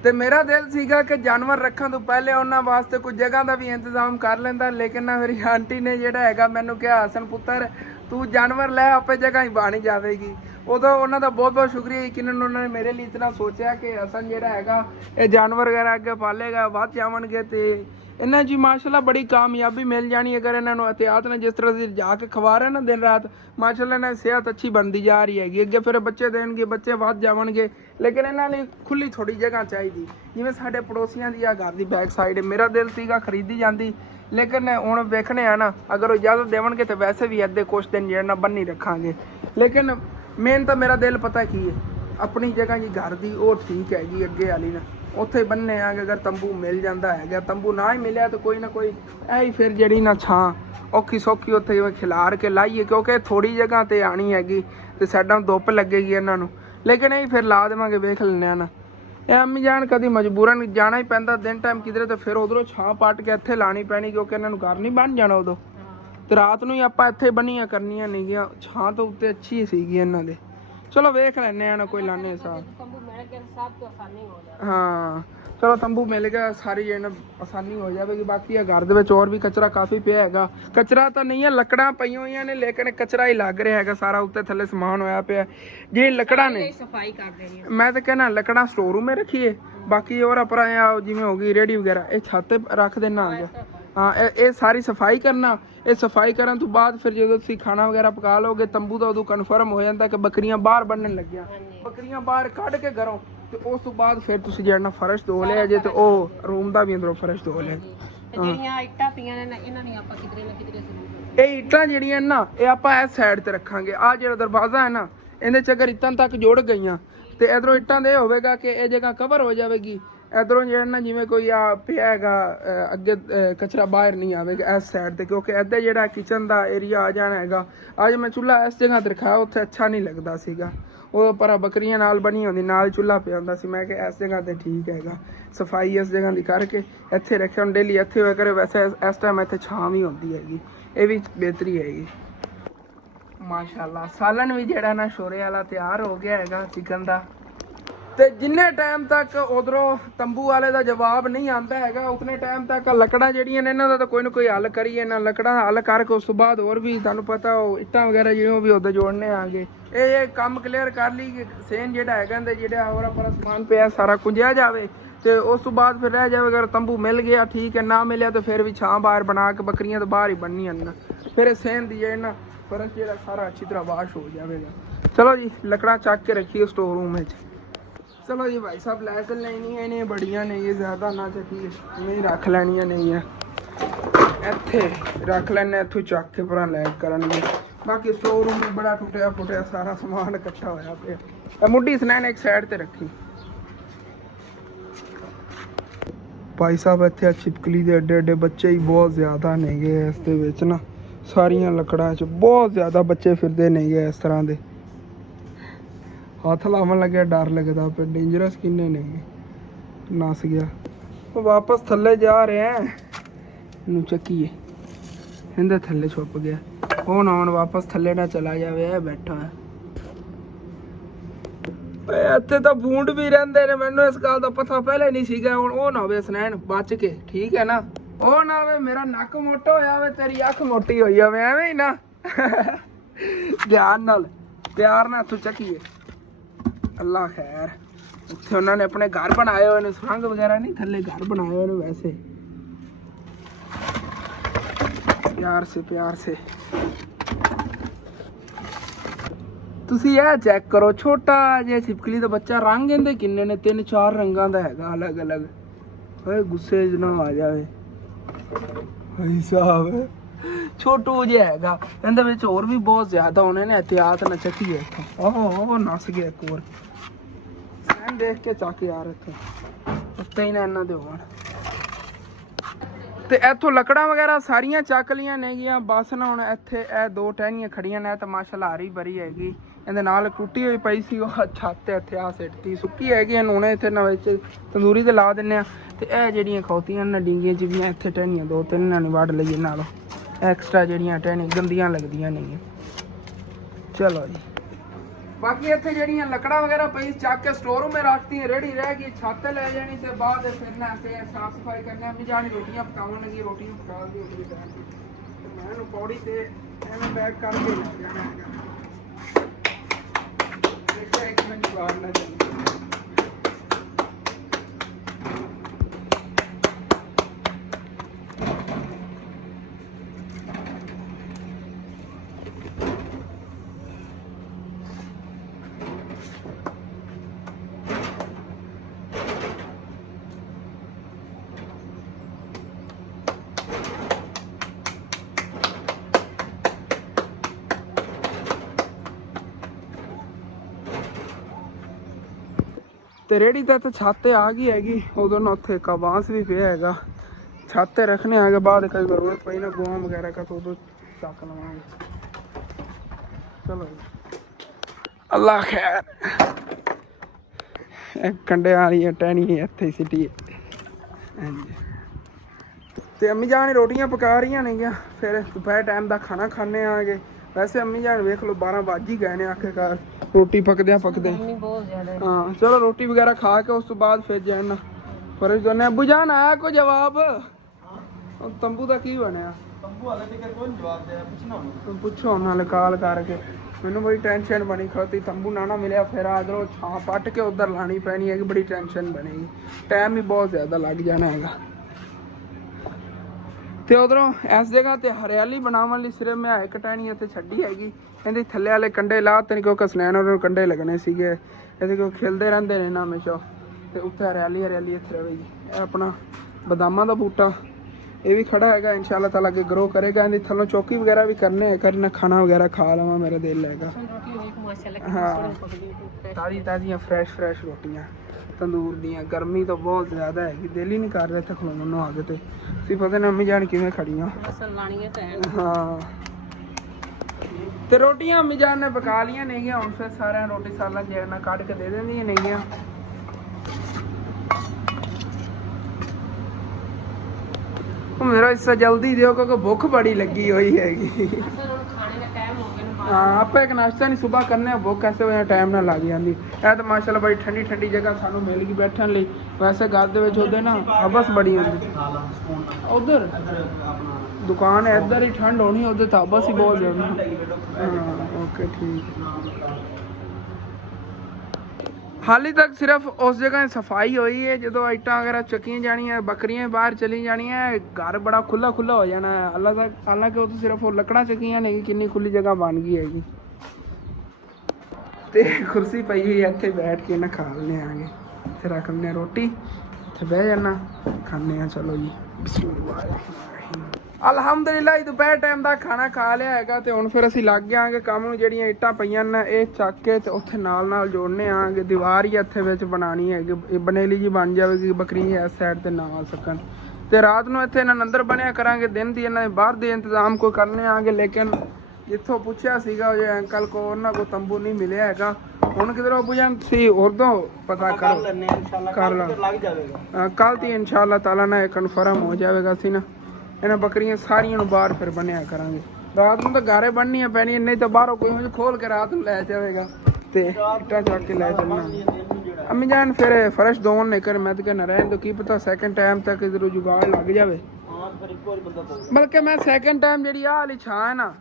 तो मेरा दिल सीगा कि जानवर रखने तो पहले उन्होंने वास्ते कुछ जगह का भी इंतजाम कर लेंदा, लेकिन ना मेरी आंटी ने जेड़ा हैगा मैनू कहा हसन पुत्र तू जानवर लै आपे जगह ही बन जाएगी। उदों उन्होंने बहुत बहुत शुक्रिया यकीनन उन्होंने मेरे लिए इतना सोचा कि हसन जेड़ा हैगा ये जानवर वगैरह अगे पालेगा, वध जावणगे ते इन्हां जी माशाल्लाह बड़ी कामयाबी मिल जानी अगर इन्होंने एहतियात ने जिस तरह से जाके खवा रहे ना दिन रात, माशाल्लाह इन्हां दी सेहत अच्छी बनती जा रही हैगी। अगे फिर बच्चे देणगे, बच्चे वध जावणगे, लेकिन इन्हां लई खुली थोड़ी जगह चाहिदी। जिवें साडे पड़ोसियां दी आ घर दी बैक साइड मेरा दिल सीगा खरीदी जाती, लेकिन हुण वेखने आ ना अगर इजाजत देवणगे तो वैसे भी अद्धे कुछ दिन जेड़ा बन्नी रखांगे। लेकिन मेन तो मेरा दिल पता की है अपनी जगह जी घर की वो ठीक हैगी, अगे वाली ना उत्थे बन्ने आ अगर तंबू मिल जाता है, तंबू ना ही मिले तो कोई ना कोई ऐ फिर जड़ी ना छां औखी सौखी उत्थे खिलार के लाइए, क्योंकि थोड़ी जगह ते आनी हैगी ते साडा धुप्प लगेगी इन्हां नूं, लेकिन यही फिर ला देवांगे। वेख लैने ना ਇਹ ਅੰਮੀ ਜਾਨ कभी मजबूरन जाना ही पैंदा दिन टाइम किधरे तो फिर उधरों छां पट के ਇੱਥੇ ਲਾਣੀ ਪੈਣੀ, ਕਿਉਂਕਿ ਇਹਨਾਂ ਨੂੰ ਘਰ ਨਹੀਂ ਬਣ ਜਾਣਾ ਉਦੋਂ ਤੇ ਰਾਤ ਨੂੰ ਹੀ ਆਪਾਂ ਇੱਥੇ ਬੰਨੀਆਂ ਕਰਨੀਆਂ ਨੇਗੀਆਂ। ਛਾਂ ਤੋਂ ਉੱਤੇ ਅੱਛੀ ਸੀਗੀ ਇਹਨਾਂ ਦੇ। ਚਲੋ ਵੇਖ ਲੈਣੇ ਆ ਨਾ ਕੋਈ ਲਾਣੇ ਸਾਹਿਬ। हाँ चलो तंबू मिल गया सारी जो आसानी हो जाएगी। बाकी घर दे विच और भी कचरा काफ़ी पिया हैगा, कचरा तो नहीं है लकड़ा पई हुई ने, लेकिन कचरा ही लग रहा है सारा उत्ते थले समान होया पिया जी लकड़ा ने। सफाई कर देनी मैं तो कहना लकड़ा स्टोर रूम में रखिए, बाकी और अपना जिवें होगी रेडी वगैरह ये छत रख देना आ गया। हाँ ये सारी सफाई करना, ये सफाई करन तो बाद फिर जो तुसीं खाना वगैरह पका लोगे तंबू का उदों कन्फर्म हो जाता कि बकरियां बाहर बनने लगियां, बकरियां बाहर कढ़ के घरों ਤੇ ਉਸ ਤੋਂ ਬਾਅਦ ਫਿਰ ਤੁਸੀਂ ਜਿਹੜਾ ਫਰਸ਼ ਧੋ ਲਿਆ ਜੇ ਤੇ ਉਹ ਰੂਮ ਦਾ ਵੀ ਅੰਦਰੋਂ ਫਰਸ਼ ਧੋ ਲਿਆ। ਜਿਹੜੀਆਂ ਇੱਟਾਂ ਪਈਆਂ ਨੇ ਇਹਨਾਂ ਨੂੰ ਆਪਾਂ ਕਿਧਰੇ ਨਾ ਕਿਧਰੇ ਜ਼ਰੂਰ ਇਹ ਇੱਟਾਂ ਜਿਹੜੀਆਂ ਨਾ ਇਹ ਆਪਾਂ ਇਸ ਸਾਈਡ ਤੇ ਰੱਖਾਂਗੇ। ਆ ਜਿਹੜਾ ਦਰਵਾਜ਼ਾ ਹੈ ਨਾ ਇਹਦੇ ਚ ਅਗਰ ਇੱਟਾਂ ਤੱਕ ਜੁੜ ਗਈਆਂ ਤੇ ਇਧਰੋਂ ਇੱਟਾਂ ਦੇ ਹੋਵੇਗਾ ਕਿ ਇਹ ਜਗ੍ਹਾ ਕਵਰ ਹੋ ਜਾਵੇਗੀ। ਇਧਰੋਂ ਜਿਹੜਾ ਨਾ ਜਿਵੇਂ ਕੋਈ ਆ ਪਿਆ ਹੈਗਾ ਅੱਗੇ ਕਚਰਾ ਬਾਹਰ ਨਹੀਂ ਆਵੇਗਾ ਇਸ ਸਾਈਡ ਤੇ, ਕਿਉਂਕਿ ਇੱਧਰ ਜਿਹੜਾ ਕਿਚਨ ਦਾ ਏਰੀਆ ਆ ਜਾਣਾ ਹੈਗਾ। ਅੱਜ ਮੈਂ ਚੁੱਲ੍ਹਾ ਇਸ ਜਗ੍ਹਾ ਤੇ ਰਖਾਇਆ, ਉੱਥੇ ਅੱਛਾ ਨਹੀਂ ਲੱਗਦਾ ਸੀਗਾ, ਉਹ ਪਰ ਬੱਕਰੀਆਂ ਨਾਲ ਬਣੀ ਹੁੰਦੀ ਨਾਲ ਚੁੱਲ੍ਹਾ ਪਿਆ ਹੁੰਦਾ ਸੀ। ਮੈਂ ਕਿਹਾ ਇਸ ਜਗ੍ਹਾ ਤੇ ਠੀਕ ਹੈਗਾ, ਸਫਾਈ ਇਸ ਜਗ੍ਹਾ ਦੀ ਕਰਕੇ ਇੱਥੇ ਰੱਖਿਆ। ਹੁਣ ਡੇਲੀ ਇੱਥੇ ਹੋਇਆ ਕਰੇ, ਵੈਸੇ ਇਸ ਟਾਈਮ ਇੱਥੇ ਛਾਂ ਵੀ ਹੁੰਦੀ ਹੈਗੀ, ਇਹ ਵੀ ਬਿਹਤਰੀ ਹੈਗੀ। ਮਾਸ਼ਾਅੱਲਾ ਸਾਲਨ ਵੀ ਜਿਹੜਾ ਨਾ ਸ਼ੋਰੇ ਵਾਲਾ ਤਿਆਰ ਹੋ ਗਿਆ ਹੈਗਾ ਚਿਕਨ ਦਾ। ਤੇ ਜਿੰਨੇ ਟਾਈਮ ਤੱਕ ਉਧਰੋਂ ਤੰਬੂ ਵਾਲੇ ਦਾ ਜਵਾਬ ਨਹੀਂ ਆਉਂਦਾ ਹੈਗਾ ਉਤਨੇ ਟਾਈਮ ਤੱਕ ਲੱਕੜਾਂ ਜਿਹੜੀਆਂ ਨੇ ਇਹਨਾਂ ਦਾ ਤਾਂ ਕੋਈ ਨਾ ਕੋਈ ਹੱਲ ਕਰੀਏ ਨਾ। ਲੱਕੜਾਂ ਦਾ ਹੱਲ ਕਰਕੇ ਉਸ ਤੋਂ ਬਾਅਦ ਹੋਰ ਵੀ ਤੁਹਾਨੂੰ ਪਤਾ ਉਹ ਇੱਟਾਂ ਵਗੈਰਾ ਜਿਹੜੀਆਂ ਉਹ ਵੀ ਉੱਧਰ ਜੋੜਨੇ ਆਗੇ। ਇਹ ਕੰਮ ਕਲੀਅਰ ਕਰ ਲਈ ਕਿ ਸੇਨ ਜਿਹੜਾ ਹੈਗਾ ਇਹਦੇ ਜਿਹੜਾ ਹੋਰ ਆਪਣਾ ਸਮਾਨ ਪਿਆ ਸਾਰਾ ਕੁੰਜਿਆ ਜਾਵੇ ਤੇ ਉਸ ਤੋਂ ਬਾਅਦ ਫਿਰ ਰਹਿ ਜਾਵੇ। ਅਗਰ ਤੰਬੂ ਮਿਲ ਗਿਆ ਠੀਕ ਹੈ, ਨਾ ਮਿਲਿਆ ਤਾਂ ਫਿਰ ਵੀ ਛਾਂ ਬਾਹਰ ਬਣਾ ਕੇ ਬੱਕਰੀਆਂ ਤੋਂ ਬਾਹਰ ਹੀ ਬੰਨੀਆਂ ਨਾ, ਫਿਰ ਇਹ ਸੇਨ ਦੀ ਜਿਹੜਾ ਨਾ ਫਰਸ਼ ਜਿਹੜਾ ਸਾਰਾ ਅੱਛੀ ਤਰ੍ਹਾਂ ਵਾਸ਼ ਹੋ ਜਾਵੇਗਾ। ਚਲੋ ਜੀ ਲੱਕੜਾਂ ਚੱਕ ਕੇ ਰੱਖੀਏ ਸਟੋਰ रूम ਵਿੱਚ। चलो जी भाई साहब लै चल लेनी है इन्हें बड़िया नहीं है ज़्यादा ना चकी नहीं रख लैनिया नहीं है इत्थे रख लैने इत्थों चक के भरा लैक करनगे। बाकी स्टोर रूम में बड़ा टुटिया फुटिया सारा समान इकट्ठा होया पे मुड्डी सनैन एक साइड ते रखी। भाई साहब इत्थे छिपकली दे एडे एडे बच्चे ही बहुत ज़्यादा नहीं गए इस दे विच ना, सारियां लकड़ां च बहुत ज़्यादा बच्चे फिरदे नहीं गए इस तरह दे। हथ लावन लगे डर लगता पे, डेंजरस किन्ने नहीं नस गया। तो वापस थल्ले जा रहे हैं, इनू चकीए इहदे थल्ले छुप गया। हो ना हुण वापस थल्ले ना चला जावे, बैठा है इत्थे तो बूंद भी रहिंदे ने। मैनू इस गल दा पता पहले नहीं सीगा, हुण ओ ना होवे सनैन बच के ठीक है ना, ओ ना होवे मेरा नक मोटा होया होवे तेरी अख मोटी होई होवे एवें ही ना। ध्यान नाल प्यार नाल तू चकीए अल्लाह खैर। उत्थे उन्होंने अपने घर बनाए हुए ने, सुरंग वगैरह नहीं थल्ले घर बनाए हुए ने, वैसे प्यार से ਤੁਸੀਂ ਇਹ ਚੈੱਕ ਕਰੋ, ਛੋਟਾ ਜਿਹਾ ਛਿਪਕਲੀ ਦਾ ਬੱਚਾ, ਰੰਗ ਇਹਦੇ ਕਿੰਨੇ ਨੇ, 3-4 ਰੰਗਾਂ ਦਾ ਹੈਗਾ ਅਲੱਗ ਅਲੱਗ। ਓਏ ਗੁੱਸੇ 'ਚ ਨਾ ਆ ਜਾਵੇ ਭਾਈ ਸਾਹਿਬ, ਛੋਟੂ ਜਿਹਾ ਹੈਗਾ, ਇਹਦੇ ਵਿੱਚ ਹੋਰ ਵੀ ਬਹੁਤ ਜ਼ਿਆਦਾ ਹੋਣੇ ਨੇ, ਇhtiyat ਨਾ ਚੱਕੀ ਹੈ ਇੱਥੋਂ। ਉਹ ਨਸ ਗਿਆ ਇੱਕ ਹੋਰ, ਸੈਨ ਦੇਖ ਕੇ ਚੱਕ ਯਾਰ, ਇੱਥੇ ਉੱਤੇ ਹੀ ਨਾ ਇਹਨਾਂ ਦੇ ਹੋਣ। ਤੇ ਇੱਥੋਂ ਲੱਕੜਾਂ ਵਗੈਰਾ ਸਾਰੀਆਂ ਚੱਕ ਲੀਆਂ ਨੇਗੀਆਂ, ਬਸ ਨਾ ਹੁਣ ਇੱਥੇ ਇਹ 2 ਟਹਿਣੀਆਂ ਖੜੀਆਂ ਨੇ, ਤਾਂ ਮਾਸ਼ਾਅੱਲਾ ਹਰੀ ਭਰੀ ਹੈਗੀ। ਇਹਦੇ ਨਾਲ ਟੁੱਟੀ ਹੋਈ ਪਈ ਸੀ, ਉਹ ਛੱਤ ਇੱਥੇ ਆ ਸਿੱਟਤੀ, ਸੁੱਕੀ ਹੈਗੀ, ਇਹਨੂੰ ਹੁਣ ਇੱਥੇ ਨਾ ਵਿੱਚ ਤੰਦੂਰੀ ਤੇ ਲਾ ਦਿੰਦੇ ਆ। ਤੇ ਇਹ ਜਿਹੜੀਆਂ ਖੌਤੀਆਂ ਨੇ ਡਿੰਗੀਆਂ ਚ ਵੀ ਇੱਥੇ ਟਹਿਣੀਆਂ 2-3 ਇਹਨਾਂ ਨੂੰ ਵੱਢ ਲਈਏ, ਨਾਲ ਐਕਸਟਰਾ ਜਿਹੜੀਆਂ ਟਹਿਣੀਆਂ ਗੰਦੀਆਂ ਲੱਗਦੀਆਂ ਨਹੀਂ। ਚਲੋ ਜੀ, ਬਾਕੀ ਇੱਥੇ ਜਿਹੜੀਆਂ ਲੱਕੜਾਂ ਵਗੈਰਾ ਪਈ ਚੱਕ ਕੇ ਸਟੋਰ ਰੂਮ ਰੱਖਤੀ, ਰੇੜੀ ਰਹਿ ਗਈ, ਛੱਤ ਲੈ ਜਾਣੀ ਤੇ ਬਾਅਦ ਫਿਰ ਨਾ ਤੇ ਸਾਫ ਸਫਾਈ ਕਰਨਾ। ਮੈਂ ਜਾਣੀ ਰੋਟੀਆਂ ਪਕਾਉਣ ਲੱਗੀ, ਰੋਟੀਆਂ ਪਕਾ ਦੀ ਉਧਰ ਤੇ ਮੈਂ ਇਹਨੂੰ ਪੌੜੀ ਤੇ ਐਵੇਂ ਬੈਕ ਕਰਕੇ ਲੈ ਜਾਣਾ ਹੈਗਾ। ਦੇਖੋ ਇੱਕ ਮਿੰਟ ਬਾਹਰ ਨਾ ਜਾਣਾ। ਤੇ ਰੇੜੀ ਤਾਂ ਇੱਥੇ ਛੱਤ ਤੇ ਆ ਗਈ ਹੈਗੀ, ਉਦੋਂ ਨਾ ਉੱਥੇ ਇੱਕ ਬਾਂਸ ਵੀ ਪਿਆ ਹੈਗਾ, ਛੱਤ ਤੇ ਰੱਖਣੇ ਆਗੇ, ਬਾਅਦ ਕਈ ਜ਼ਰੂਰਤ ਪਈ ਨਾ ਗੋਹਾ ਵਗੈਰਾ ਕਾ, ਤਾਂ ਉਦੋਂ ਚੱਕ ਲਵਾਂਗੇ। ਚਲੋ ਅੱਲਾ ਖੈਰ। ਇਹ ਕੰਡੇ ਵਾਲੀ ਟਹਿਣੀ ਇੱਥੇ ਸਿੱਟੀ ਹੈ। ਹਾਂਜੀ, ਤੇ ਅੰਮੀ ਜਾਨ ਰੋਟੀਆਂ ਪਕਾ ਰਹੀਆਂ ਨੇਗੀਆਂ, ਫਿਰ ਦੁਪਹਿਰ ਟਾਈਮ ਦਾ ਖਾਣਾ ਖਾਣੇ ਆਗੇ। ਵੈਸੇ ਅੰਮੀ ਜਾਨ ਵੇਖ ਲਓ 12 ਵੱਜ ਹੀ ਗਏ ਨੇ ਆਖਿਰਕਾਰ, ਰੋਟੀ ਪਕਦਿਆਂ ਹਾਂ। ਚਲੋ ਰੋਟੀ ਵਗੈਰਾ ਖਾ ਕੇ ਉਸ ਤੋਂ ਬਾਅਦ ਫਿਰ ਜਾਣਾ ਫਰਜ਼ ਦੋਨੇ। ਅੱਬੂ ਜਾਨ ਆਇਆ ਕੋਈ ਜਵਾਬ? ਤੰਬੂ ਦਾ ਕੀ ਬਣਿਆ? ਤੰਬੂ ਹਾਲੇ ਤੱਕ ਕੋਈ ਜਵਾਬ ਦਿਆ, ਪੁੱਛੋ ਨਾਲ ਕਾਲ ਕਰਕੇ। ਮੈਨੂੰ ਬੜੀ ਟੈਨਸ਼ਨ ਬਣੀ ਖੋਤੀ, ਤੰਬੂ ਨਾ ਮਿਲਿਆ, ਫਿਰ ਆਦਰੋਂ ਛਾਂ ਪੱਟ ਕੇ ਉਧਰ ਲਾਣੀ ਪੈਣੀ ਹੈਗੀ, ਬੜੀ ਟੈਨਸ਼ਨ ਬਣੇਗੀ, ਟਾਈਮ ਵੀ ਬਹੁਤ ਜ਼ਿਆਦਾ ਲੱਗ ਜਾਣਾ ਹੈਗਾ। ਤੇ ਉਧਰੋਂ ਇਸ ਜਗ੍ਹਾ ਤੇ ਹਰਿਆਲੀ ਬਣਾਉਣ ਲਈ ਸਿਰਫ ਮੈਂ ਇੱਕ ਟਹਿਣੀ ਇੱਥੇ ਛੱਡੀ ਹੈਗੀ, ਇਹਦੇ ਥੱਲੇ ਵਾਲੇ ਕੰਡੇ ਲਾ ਤੇ ਕਿਉਂਕਿ ਸਨੈਨ ਉਹਨਾਂ ਨੂੰ ਕੰਡੇ ਲੱਗਣੇ ਸੀਗੇ, ਇਹਦੇ ਕੋਲ ਖਿਲਦੇ ਰਹਿੰਦੇ ਨੇ ਨਾ ਹਮੇਸ਼ਾ, ਤੇ ਉੱਥੇ ਹਰਿਆਲੀ ਇੱਥੇ ਰਹੇਗੀ। ਇਹ ਆਪਣਾ ਬਦਾਮਾਂ ਦਾ ਬੂਟਾ ਇਹ ਵੀ ਖੜਾ ਹੈਗਾ, ਇਨਸ਼ਾਅੱਲਾ ਤਾਲਾ ਅੱਗੇ ਗਰੋ ਕਰੇਗਾ। ਇਹਦੀ ਥੱਲੋਂ ਚੌਕੀ ਵਗੈਰਾ ਵੀ ਕਰਨੇ ਕਰਨਾ, ਖਾਣਾ ਵਗੈਰਾ ਖਾ ਲਵਾਂ, ਮੇਰਾ ਦਿਲ ਹੈਗਾ। ਹਾਂ, ਤਾਜ਼ੀਆਂ ਫਰੈਸ਼ ਰੋਟੀਆਂ ਤੰਦੂਰ ਦੀਆਂ, ਗਰਮੀ ਤਾਂ ਬਹੁਤ ਜ਼ਿਆਦਾ ਹੈਗੀ, ਦਿਲ ਹੀ ਨਹੀਂ ਕਰ ਰਿਹਾ ਇੱਥੇ ਖਲੋਣ ਨੂੰ ਆ ਕੇ। ਤੇ ਤੁਸੀਂ ਪਤਾ ਨਾ ਅੰਮੀ ਜਾਨ ਕਿਵੇਂ ਖੜੀਆਂ। ਹਾਂ, ਤੇ ਰੋਟੀਆਂ ਅੰਮੀ ਜਾਨ ਨੇ ਪਕਾ ਲੀਆਂ ਨੇਗੀਆਂ, ਹੁਣ ਫਿਰ ਸਾਰਿਆਂ ਰੋਟੀ ਸਾਲਾਂ ਜਿਹੜਾ ਨਾਲ ਕੱਢ ਕੇ ਦੇ ਦਿੰਦੀਆਂ ਨੇਗੀਆਂ। ਮੇਰਾ ਹਿੱਸਾ ਜਲਦੀ ਦਿਓ ਕਿਉਂਕਿ ਭੁੱਖ ਬੜੀ ਲੱਗੀ ਹੋਈ ਹੈਗੀ। ਹਾਂ, ਆਪਾਂ ਇੱਕ ਨਾਸ਼ਤਾ ਨਹੀਂ ਸੁਬਾਹ ਕਰਨੇ, ਭੁੱਖ ਐਸੇ ਵਜ੍ਹਾ ਟਾਈਮ ਨਾਲ ਲੱਗ ਜਾਂਦੀ। ਇਹ ਤਾਂ ਮਾਸ਼ਾਅੱਲਾ ਬੜੀ ਠੰਡੀ ਜਗ੍ਹਾ ਸਾਨੂੰ ਮਿਲ ਗਈ ਬੈਠਣ ਲਈ। ਵੈਸੇ ਘਰ ਦੇ ਵਿੱਚ ਉਹਦੇ ਨਾ ਹਬਸ ਬੜੀ ਹੁੰਦੀ, ਉਧਰ ਦੁਕਾਨ ਹੈ, ਇੱਧਰ ਹੀ ਠੰਡ ਹੋਣੀ, ਉਧਰ ਤਾਂ ਹਬਸ ਹੀ ਬਹੁਤ ਜ਼ਿਆਦਾ। ਹਾਂ ਓਕੇ ਠੀਕ। ਹਾਲੀ ਤੱਕ ਸਿਰਫ ਉਸ ਜਗ੍ਹਾ ਸਫਾਈ ਹੋਈ ਹੈ, ਜਦੋਂ ਆਈਟਾਂ ਵਗੈਰਾ ਚੱਕੀਆਂ ਜਾਣੀਆਂ, ਬੱਕਰੀਆਂ ਬਾਹਰ ਚਲੀ ਜਾਣੀਆਂ, ਘਰ ਬੜਾ ਖੁੱਲਾ ਹੋ ਜਾਣਾ ਹੈ। ਹਾਲਾਂਕਿ ਉਹ ਸਿਰਫ ਉਹ ਲੱਕੜਾਂ ਚੱਕੀਆਂ ਨੇ, ਕਿੰਨੀ ਖੁੱਲੀ ਜਗ੍ਹਾ ਬਣ ਗਈ ਹੈਗੀ। ਤੇ ਕੁਰਸੀ ਪਈ ਹੋਈ ਇੱਥੇ ਬੈਠ ਕੇ ਨਾ ਖਾ ਲੈਣੇ ਆਗੇ, ਇੱਥੇ ਰੱਖ ਲੈਂਦੇ ਰੋਟੀ, ਇੱਥੇ ਬਹਿ ਜਾਣਾ ਖਾਂਦੇ ਆ। ਚਲੋ ਜੀ ਅਲਹਮਦੁਲਿਲਾ ਦੁਪਹਿਰ ਟਾਈਮ ਦਾ ਖਾਣਾ ਖਾ ਲਿਆ ਹੈਗਾ, ਤੇ ਹੁਣ ਫਿਰ ਅਸੀਂ ਲੱਗ ਜਾਵਾਂਗੇ ਕੰਮ ਨੂੰ। ਜਿਹੜੀਆਂ ਇੱਟਾਂ ਪਈਆਂ ਨੇ ਇਹ ਚੱਕ ਕੇ ਤੇ ਉੱਥੇ ਨਾਲ ਜੋੜਨੇ ਆਂਗੇ, ਦੀਵਾਰ ਹੀ ਇੱਥੇ ਵਿੱਚ ਬਣਾਉਣੀ ਹੈਗੀ, ਇਹ ਬਨੇਲੀ ਜੀ ਬਣ ਜਾਵੇਗੀ, ਬੱਕਰੀ ਇਸ ਸਾਈਡ ਤੇ ਨਾ ਆ ਸਕਣ। ਤੇ ਰਾਤ ਨੂੰ ਇੱਥੇ ਇਹਨਾਂ ਅੰਦਰ ਬਣਿਆ ਕਰਾਂਗੇ, ਦਿਨ ਦੀ ਇਹਨਾਂ ਦੇ ਬਾਹਰ ਦੇ ਇੰਤਜ਼ਾਮ ਕੋਈ ਕਰਨੇ ਆਂਗੇ। ਲੇਕਿਨ ਜਿੱਥੋਂ ਪੁੱਛਿਆ ਸੀਗਾ ਜੇ ਅੰਕਲ ਕੋ, ਉਹਨਾਂ ਕੋ ਤੰਬੂ ਨਹੀਂ ਮਿਲਿਆ ਹੈਗਾ। ਹੁਣ ਕਿਧਰੋਂ ਪੁੱਛਣ ਸੀ ਉਰਦੋਂ ਪਤਾ ਕਰ ਲਾ, ਕੱਲ ਤੀ ਇਨਸ਼ਾਅੱਲਾ ਤਾਲਾ ਨਾ ਕਨਫਰਮ ਹੋ ਜਾਵੇਗਾ ਸੀ ਨਾ। ਇਹਨਾਂ ਬੱਕਰੀਆਂ ਸਾਰੀਆਂ ਨੂੰ ਬਾਹਰ ਫਿਰ ਬੰਨਿਆ ਕਰਾਂਗੇ। ਰਾਤ ਨੂੰ ਤਾਂ ਗਾਰੇ ਬੰਨਣੀਆਂ ਪੈਣੀਆਂ, ਨਹੀਂ ਤਾਂ ਬਾਹਰੋਂ ਕੋਈ ਖੋਲ ਕੇ ਰਾਤ ਨੂੰ ਲੈ ਜਾਵੇਗਾ ਤੇ ਇੱਟਾਂ ਚੱਕ ਕੇ ਲੈ ਚੱਲਣਾ। ਅੰਮੀ ਜਾਨ ਫਿਰ ਫਰਸ਼ ਦੋਨ ਨੇ ਕਰ, ਮੈਂ ਤਾਂ ਕਹਿਣਾ ਰਹਿਣ ਦੋ, ਕੀ ਪਤਾ ਸੈਕਿੰਡ ਟਾਈਮ ਤੱਕ ਇਧਰੋਂ ਜੁਗਾੜ ਲੱਗ ਜਾਵੇ। ਬਲਕਿ ਮੈਂ ਸੈਕਿੰਡ ਟਾਈਮ ਜਿਹੜੀ ਆਹ ਵਾਲੀ ਛਾਂ ਹੈ ਨਾ,